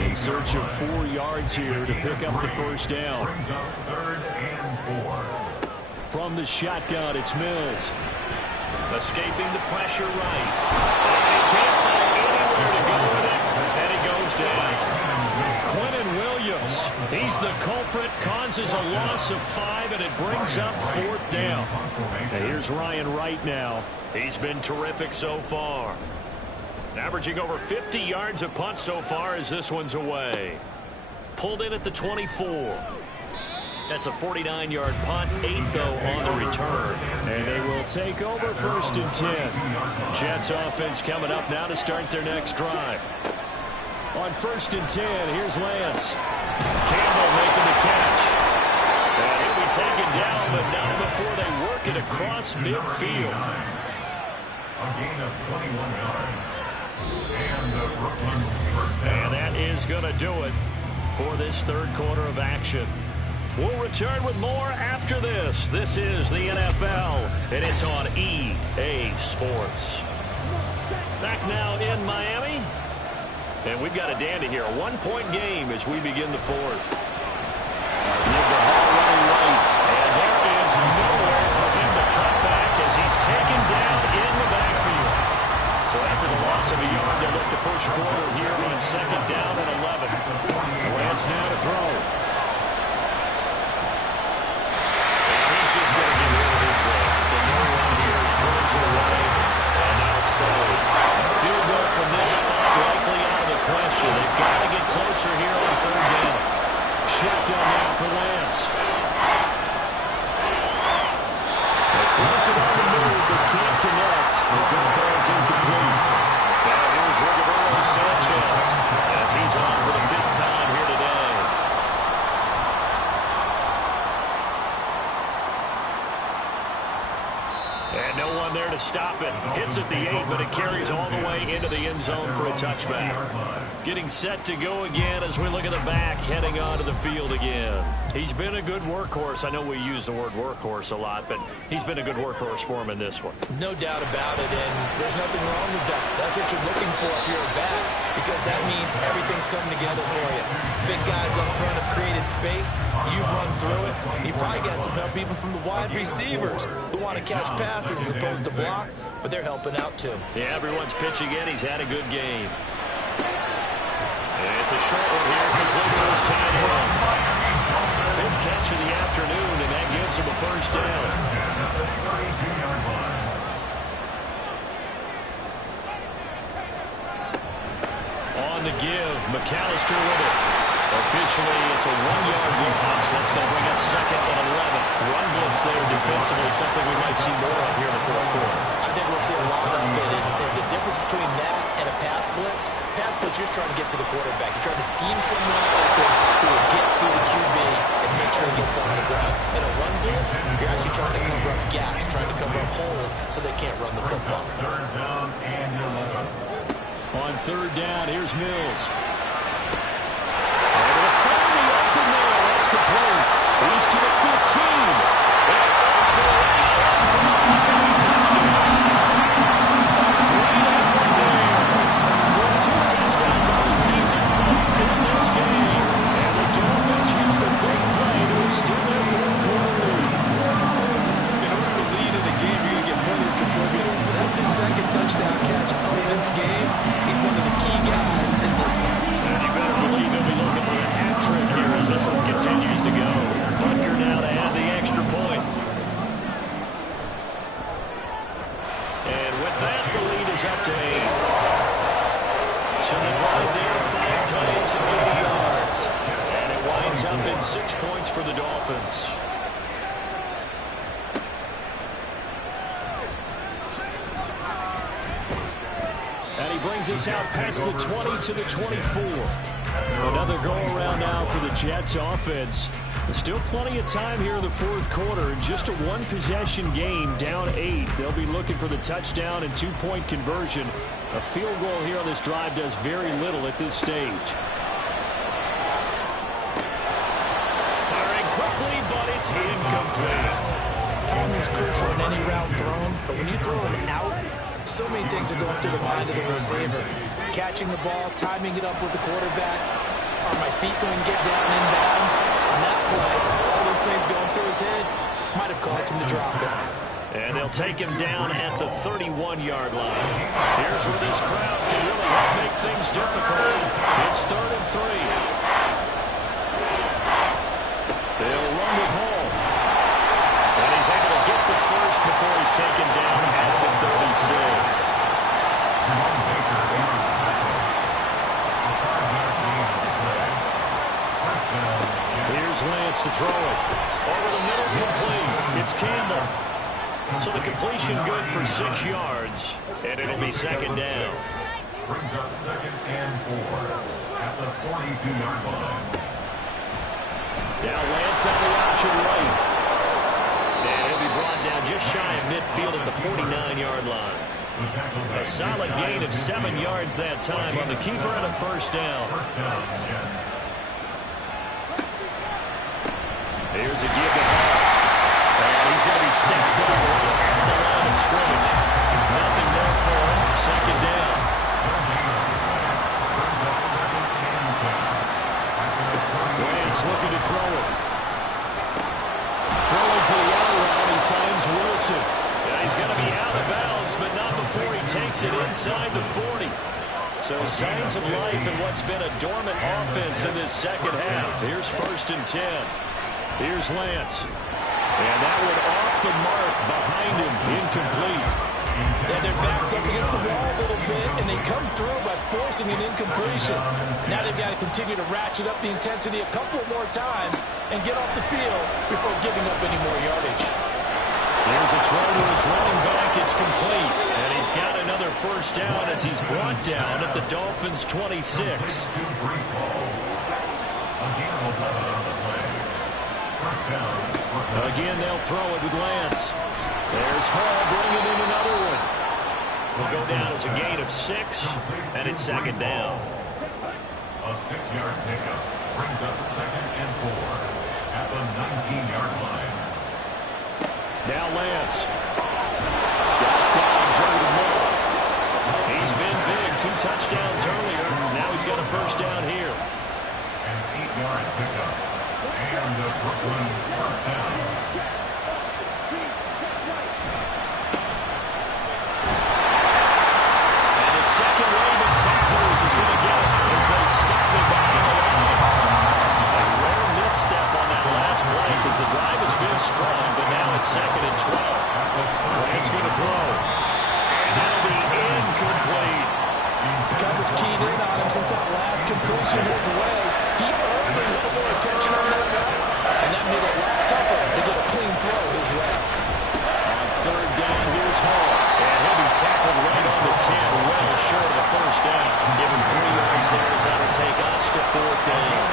In search of 4 yards here to pick up the first down. Brings up 3rd and 4. From the shotgun, it's Mills. Escaping the pressure right. And he can't find anywhere to go with it. And he goes down. Quentin Williams, he's the culprit, causes a loss of 5, and it brings up 4th down. And here's Ryan Wright now. He's been terrific so far. Averaging over 50 yards a punt so far as this one's away. Pulled in at the 24. That's a 49-yard punt, 8 though on the return. And they will take over 1st and 10. Jets offense coming up now to start their next drive. On 1st and 10, here's Lance. Campbell making the catch. And he'll be taken down, but not before they work it across midfield. A gain of 21 yards. And the Brooklyn first down. And that is going to do it for this 3rd quarter of action. We'll return with more after this. This is the NFL, and it's on EA Sports. Back now in Miami. And we've got a dandy here. A 1-point game as we begin the 4th. Give the ball running right. And there is nowhere for him to cut back as he's taken down in the backfield. So after the loss of a yard, they'll look to push forward here on 2nd down and 11. Lance now to throw. And he's just going to get rid of this thing. It's a no-run here. connect as that falls incomplete. Now here's Rigoberto Sanchez as he's on for the 5th time here today. And no one there to stop it. Hits at the 8, but it carries all the way into the end zone for a touchback. Getting set to go again as we look at the back, heading onto the field again. He's been a good workhorse. I know we use the word workhorse a lot, but he's been a good workhorse for him in this one. No doubt about it, and there's nothing wrong with that. That's what you're looking for if you're a back, because that means everything's coming together for you. Big guys up front have created space. You've run through it. You've probably got some help even from the wide receivers who want to catch passes as opposed to block, but they're helping out too. Yeah, everyone's pitching in. He's had a good game. And it's a short one here, complete to his tight end. 5th catch of the afternoon, and that gives him a first down. On the give, McAllister with it. Officially, it's a 1-yard loss. That's going to bring up 2nd and 11. Run blitz there defensively, something we might see more of here in the 4th quarter. I think we'll see a lot of it. And the difference between that and a pass blitz, you're just trying to get to the quarterback. You're trying to scheme someone open who will get to the QB and make sure he gets on the ground. In a run blitz, you're actually trying to cover up gaps, trying to cover up holes so they can't run the football. On 3rd down, here's Mills. And a finally open there. That's complete. He's to the 15. That's his 2nd touchdown catch of this game. He's one of the key guys in this one. And you better believe he'll be looking for the hat trick here as this one continues to go. Butker now to add the extra point. And with that, the lead is up to 8. So the drive there, 5 plays and 80 yards. And it winds up in 6 points for the Dolphins. Brings us out past the 20 to the 24. Another go-around now for the Jets offense. There's still plenty of time here in the 4th quarter. Just a 1-possession game, down 8. They'll be looking for the touchdown and 2-point conversion. A field goal here on this drive does very little at this stage. Firing quickly, but it's incomplete. Timing's crucial in any route thrown, but when you throw an out, so many things are going through the mind of the receiver. Catching the ball, timing it up with the quarterback. Are my feet going to get down inbounds? On that play, all those things going through his head might have caused him to drop it. And they'll take him down at the 31-yard line. Here's where this crowd can really help make things difficult. It's 3rd and 3. They'll run with Hall. And he's able to get the first before he's taken down at the 36. Here's Lance to throw it. Over the middle, complete. It's Campbell. So the completion good for 6 yards, and it'll be 2nd down. Brings up 2nd and 4 at the 42-yard line. Now Lance on the option right. And he'll be brought down just shy of midfield at the 49-yard line. A solid gain of 7 yards that time on the keeper and a first down. Here's a give to Hall. And he's going to be stacked up at the line of scrimmage. Nothing there for him. 2nd down. Lance looking to throw it. Throwing for the out route, he finds Wilson. Yeah, he's going to be out of bounds, but not before he takes it inside the 40. So signs of life in what's been a dormant offense in this 2nd half. Here's 1st and 10. Here's Lance. And that one off the mark behind him, incomplete. Yeah, their back's up against the wall a little bit, and they come through by forcing an incompletion. Now they've got to continue to ratchet up the intensity a couple more times and get off the field before giving up any more yardage. Here's a throw to his running back. It's complete. And he's got another first down as he's brought down at the Dolphins' 26. Again, they'll throw it with Lance. There's Hall bringing in another one. Will go down as a gain of 6, and it's second down. A 6-yard pickup brings up 2nd and 4 at the 19-yard line. Now Lance. Got Dobbs over the middle. He's been big. 2 touchdowns earlier. Now he's got a first down here. An 8-yard pickup. And the Brooklyn first down. And the second wave of tacklers is going to get him as they stop him behind the line. A rare misstep on that last play because the drive has been strong, but now it's 2nd and 12. Lance going to throw. And that'll be incomplete. Coverage keyed in on him since that last completion his way. He earned a little more attention on that route, and that made it a lot tougher to get a clean throw his way. On third down, here's Hall. And he'll be tackled right on the 10, well short of the first down. Give him 3 yards there as that'll take us to 4th down.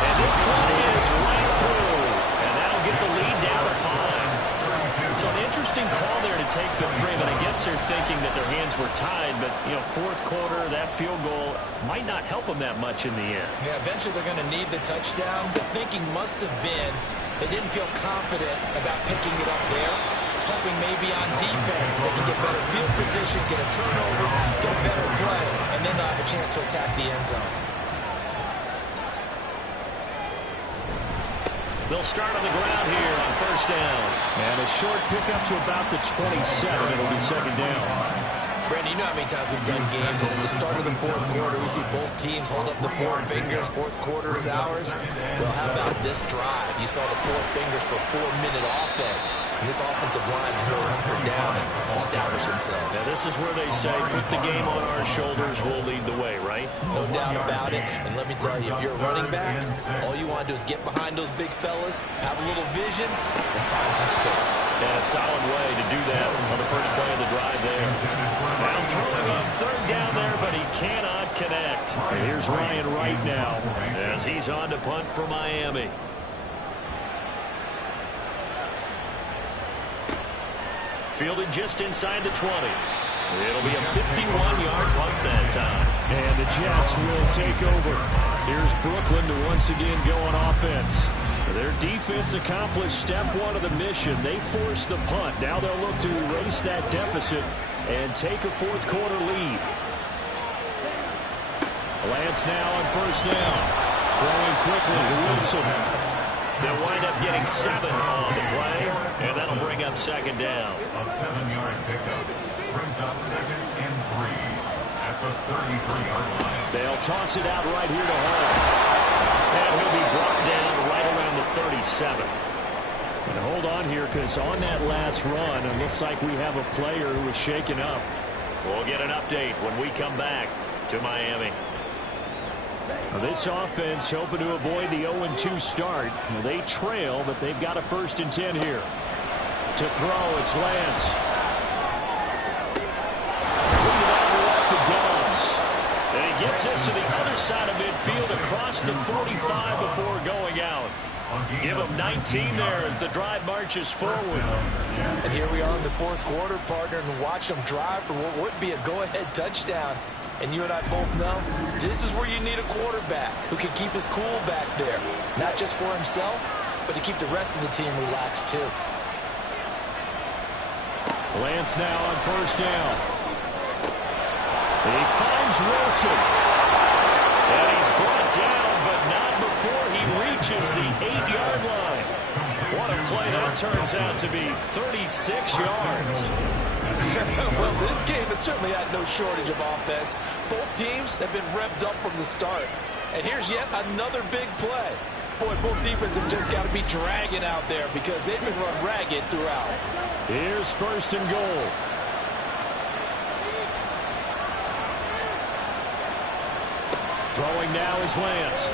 And this one is right through. And that'll get the lead down to 5. So an interesting call there to take the 3, but I guess they're thinking that their hands were tied. But, you know, 4th quarter, that field goal might not help them that much in the end. Yeah, eventually they're going to need the touchdown. The thinking must have been they didn't feel confident about picking it up there, hoping maybe on defense they can get better field position, get a turnover, get a better play, and then they'll have a chance to attack the end zone. They'll start on the ground here on first down. And a short pickup to about the 27. It'll be second down. Brandon, you know how many times we've done games, and at the start of the 4th quarter, we see both teams hold up the 4 fingers. 4th quarter is ours. Well, how about this drive? You saw the 4 fingers for 4-minute offense, and this offensive line is really hunkered down and established themselves. Now, this is where they say, put the game on our shoulders, we'll lead the way, right? No doubt about it. And let me tell you, if you're a running back, all you want to do is get behind those big fellas, have a little vision, and find some space. And a solid way to do that on the first play of the drive there. Now throwing on third down there, but he cannot connect. And here's Ryan Wright now as he's on to punt for Miami. Fielded just inside the 20. It'll be a 51-yard punt that time. And the Jets will take over. Here's Brooklyn to once again go on offense. Their defense accomplished step 1 of the mission. They forced the punt. Now they'll look to erase that deficit and take a 4th quarter lead. Lance now on first down. Throwing quickly to Wilson. They'll wind up getting 7 on the play, and that'll bring up second down. A 7-yard pickup brings up 2nd and 3 at the 33-yard line. They'll toss it out right here to Hall. And he'll be brought down right around the 37. And hold on here, because on that last run, it looks like we have a player who was shaken up. We'll get an update when we come back to Miami. Now, this offense hoping to avoid the 0-2 start. Now, they trail, but they've got a 1st and 10 here. To throw, it's Lance. Completed out left to Dobbs. And he gets us to the other side of midfield across the 45 before going out. Give him 19 there as the drive marches forward. And here we are in the 4th quarter, partner, and watch them drive for what would be a go-ahead touchdown. And you and I both know this is where you need a quarterback who can keep his cool back there. Not just for himself, but to keep the rest of the team relaxed too. Lance now on first down. He finds Wilson. And he's brought down, but not before he reaches the 8-yard line. What a play that turns out to be, 36 yards. Well, this game has certainly had no shortage of offense. Both teams have been revved up from the start. And here's yet another big play. Boy, both defenses have just got to be dragging out there because they've been run ragged throughout. Here's 1st and goal. Throwing now is Lance.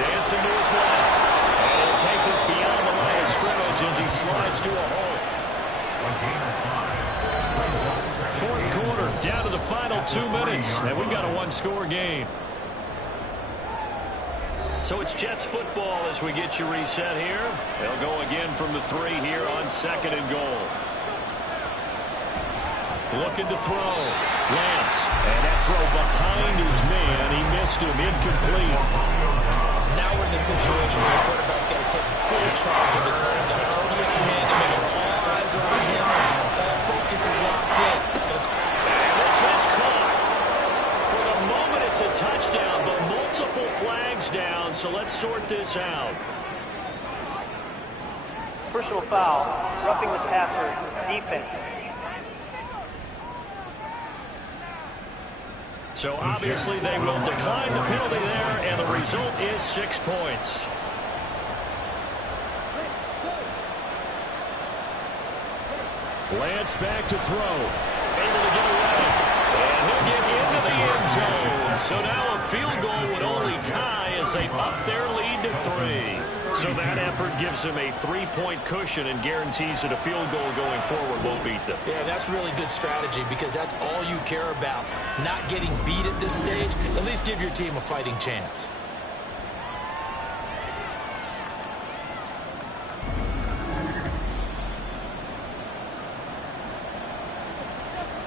Dancing to his left. And he'll take this beyond the line of scrimmage as he slides to a hole. Fourth quarter, down to the final 2 minutes, and we've got a one-score game. So it's Jets football as we get you reset here. They'll go again from the 3 here on 2nd and goal. Looking to throw. Lance. And that throw behind his man. He missed him. Incomplete. Now we're in the situation where the quarterback's got to take full charge of his home. Got to totally command it. Make sure all eyes are on him. All focus is locked in. And this is caught. For the moment, it's a touchdown, but multiple flags down, so let's sort this out. Personal foul, roughing the passer, defense. So obviously they will decline the penalty there, and the result is 6 points. Lance back to throw. Able to get away. And he'll get into the end zone. So now a field goal would only tie as they up their lead to 3. So that effort gives them a 3-point cushion and guarantees that a field goal going forward won't beat them. Yeah, that's really good strategy because that's all you care about. Not getting beat at this stage. At least give your team a fighting chance.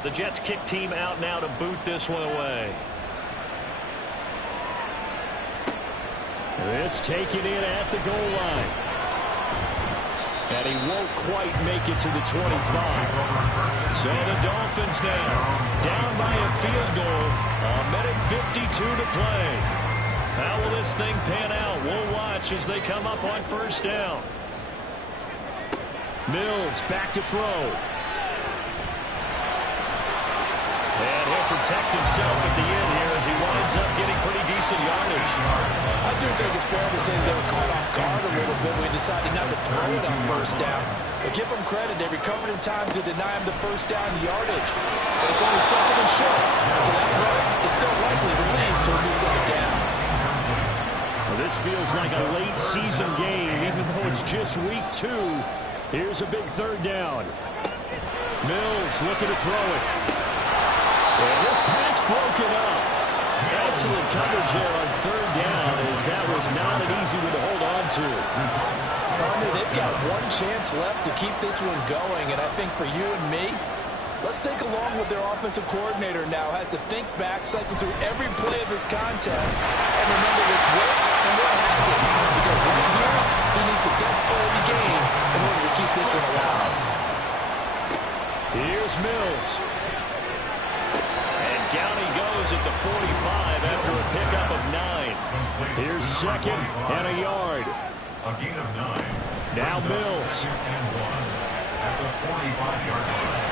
The Jets kick team out now to boot this one away. This taken in at the goal line. And he won't quite make it to the 25. So the Dolphins now down by a field goal. 1:52 to play. How will this thing pan out? We'll watch as they come up on first down. Mills back to throw. And he'll protect himself at the end here as he winds up getting pretty decent yardage. I do think it's fair to say they were caught off guard a little bit when we decided not to throw it on first down. But give them credit. They recovered in time to deny him the first down yardage. But it's only 2nd and short. So that run is still likely to lead to a new set of downs. Well, this feels like a late season game, even though it's just week 2. Here's a big 3rd down. Mills looking to throw it. And this pass broken up. Excellent coverage there on 3rd down, as that was not an easy one to hold on to. They've got one chance left to keep this one going, and I think for you and me, let's think along with their offensive coordinator now. Has to think back, cycle through every play of this contest, and remember what's worked and what hasn't. Because right here, he needs the best play of the game in order to keep this one alive. Here's Mills. Down he goes at the 45 after a pickup of 9. Here's 2nd and a yard. A gain of 9. Now Mills. And 1 at the 45-yard line.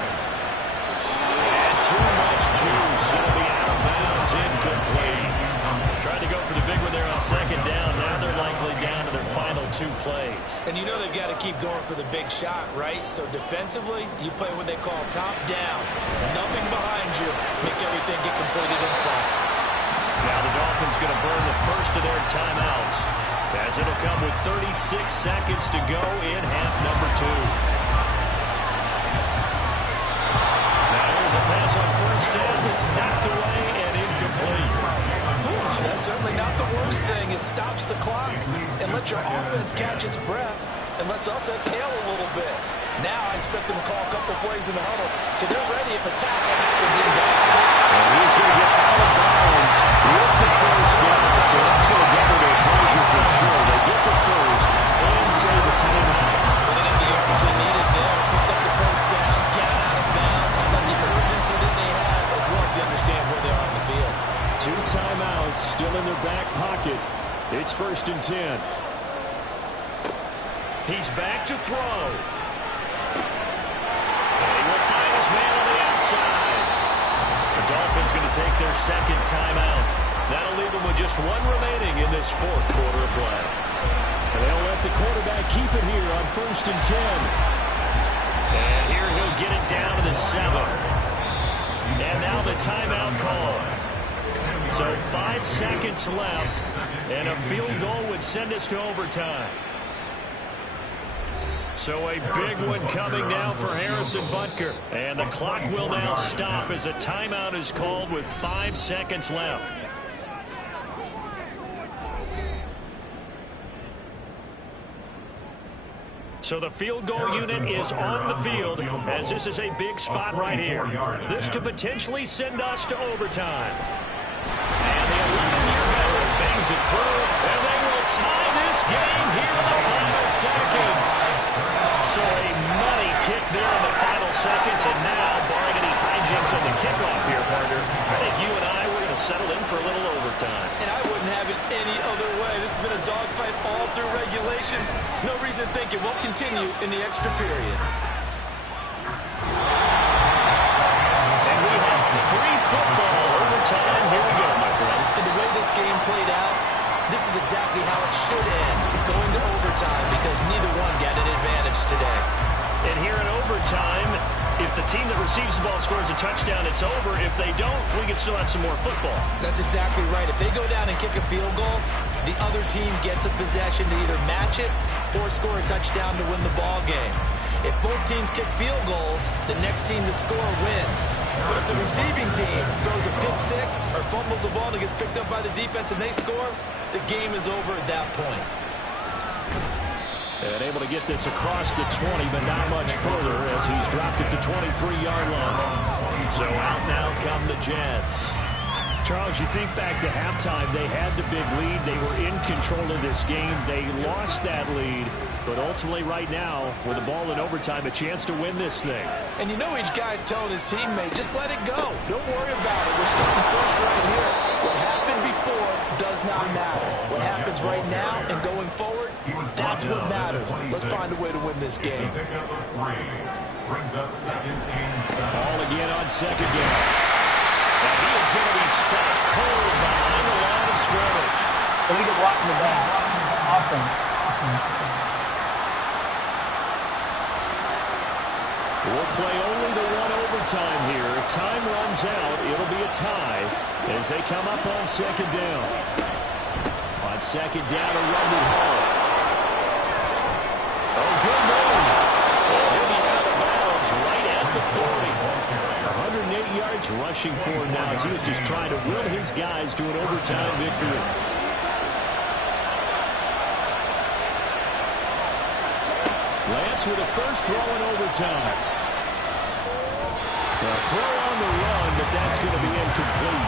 And too much juice. It'll be out of bounds, incomplete. Tried to go for the big one there on 2nd down. Now they're likely down to their final 2 plays. And you know they've got to keep going for the big shot, right? So defensively, you play what they call top down. Nothing behind you. Make everything get completed in front. Now the Dolphins going to burn the first of their timeouts, as it'll come with 36 seconds to go in half number 2. Now here's a pass on first down that's knocked away and incomplete. That's certainly not the worst thing. It stops the clock and lets your offense catch its breath and lets us exhale a little bit. Now I expect them to call a couple plays in the huddle, so they're ready if a tackle happens in bounds. And he's going to get out of bounds with the first down, so that's going to double their pleasure for sure. They get the first and save a timeout. Well, they did the yards they needed there, picked up the first down, got out of bounds, how about the urgency that they have, as well as they understand where they are on the field. 2 timeouts still in their back pocket. It's 1st and 10. He's back to throw. And he will find his man on the outside. The Dolphins going to take their 2nd timeout. That'll leave them with just 1 remaining in this 4th quarter of play. And they'll let the quarterback keep it here on 1st and 10. And here he'll get it down to the 7. And now the timeout call. So 5 seconds left, and a field goal would send us to overtime. So a big one coming now for Harrison Butker. And the clock will now stop as a timeout is called with 5 seconds left. So the field goal unit is on the field as this is a big spot right here. This to potentially send us to overtime. And the 11-year veteran bangs it through, and they will tie this game here in the final seconds. So a money kick there in the final seconds, and now, barring any hijinks on the kickoff here, partner, I think you and I were going to settle in for a little overtime. And I wouldn't have it any other way. This has been a dogfight all through regulation. No reason to think it won't continue in the extra period. And we have free football overtime. Here we go, my friend. And the way this game played out, this is exactly how it should end, going to overtime, because neither one got an advantage today. And here in overtime, if the team that receives the ball scores a touchdown, it's over. If they don't, we can still have some more football. That's exactly right. If they go down and kick a field goal, the other team gets a possession to either match it or score a touchdown to win the ball game. If both teams kick field goals, the next team to score wins. But if the receiving team throws a pick six or fumbles the ball and it gets picked up by the defense and they score, the game is over at that point. And able to get this across the 20, but not much further as he's dropped it to 23-yard line. So out now come the Jets. Charles, you think back to halftime, they had the big lead. They were in control of this game. They lost that lead, but ultimately right now, with the ball in overtime, a chance to win this thing. And you know each guy's telling his teammate, just let it go. Don't worry about it. We're starting first right here. What happened before does not matter. What happens right now and going forward, that's what matters. Let's find a way to win this game. Ball again on second down. And he is going to be stopped cold behind the line of scrimmage. Illegal block in the back. Offense. We'll play only the one overtime here. If time runs out, it'll be a tie as they come up on second down. On second down, a run to Hall. Oh, good move. And he'll be out of bounds right at the 40. 108 yards rushing for him now as he was just trying to will his guys to an overtime victory. Lance with a first throw in overtime. A throw on the run, but that's going to be incomplete.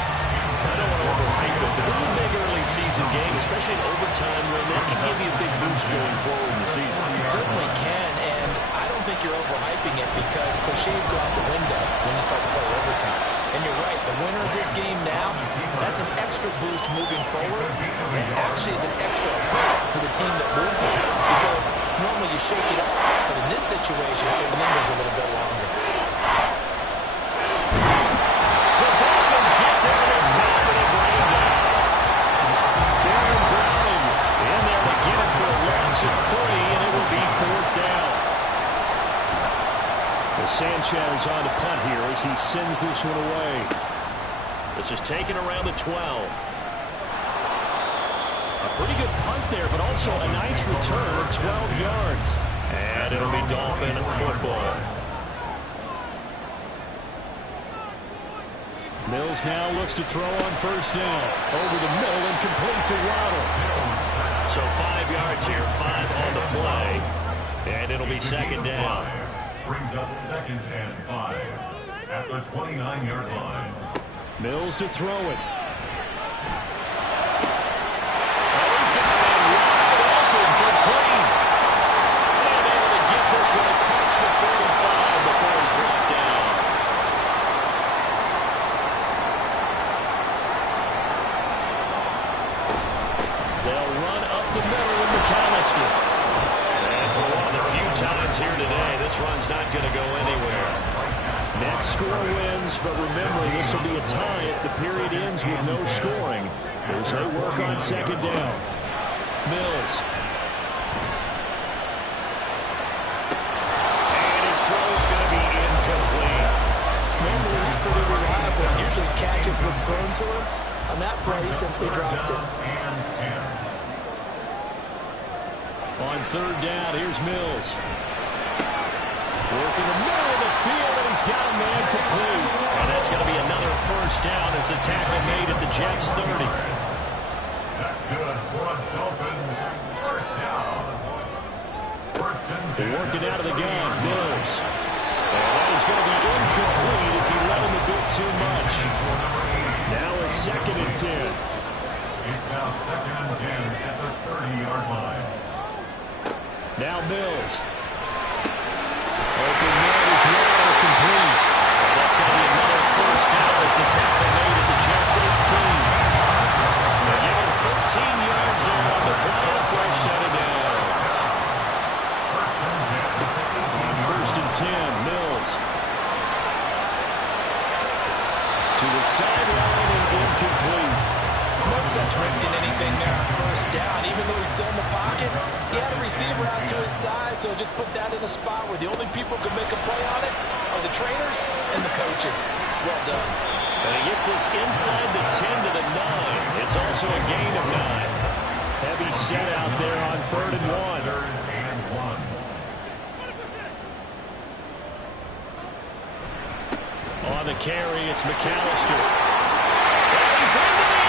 I don't want to overhype it, but this is a big early season game, especially in overtime when that can give you a big boost going forward in the season. It certainly can, and I don't think you're overhyping it because cliches go out the window when you start to play overtime. And you're right, the winner of this game now, that's an extra boost moving forward, and actually is an extra hurt for the team that loses because normally you shake it up, but in this situation, it lingers a little bit longer. The Dolphins get there this time, and they bring him down. Darren Browning in there to get him for a loss of 3, and it will be 4th down. Sanchez on the punt here as he sends this one away. This is taken around the 12. A pretty good punt there, but also a nice return of 12 yards. And it'll be Dolphin football. Mills now looks to throw on first down. Over the middle and complete to Waddle. So 5 yards here, 5 on the play. And it'll be second down. Brings up 2nd and 5 at the 29-yard line. Mills to throw it. Oh, he's got it wide open for Clean. And able to get this one across the 45 before he's brought down. They'll run up the middle with McAllister. For one of the few times here today, this run's not going to go anywhere. Net score wins, but remember, this will be a tie if the period ends with no scoring. As they work on second down. Mills. And his throw's going to be incomplete. Normally, he's pretty reliable and usually catches what's thrown to him. On that play, he simply dropped it. On third down, here's Mills. Working the middle of the field, and he's got a man complete. And that's going to be another first down as the tackle made at the Jets' 30. That's good for a Dolphins first down. First and 10. Working out of the gun, Mills. And that is going to be incomplete as he let him a bit too much. Now a 2nd and 10. It's now 2nd and 10 at the 30-yard line. Now Mills. Open man is well complete. And that's going to be another first down as the tackle made at the Jets' 18. They're given 13 yards there on the play and a fresh set of downs. On 1st and 10, Mills. To the sideline and incomplete. No sense risking anything there on first down. Even though he's still in the pocket, he had a receiver out to his side, so just put that in a spot where the only people who can make a play on it are the trainers and the coaches. Well done. And he gets us inside the 10 to the 9. It's also a gain of 9. Heavy set out there on 3rd and 1. Third and 1. On the carry, it's McAllister. And he's into the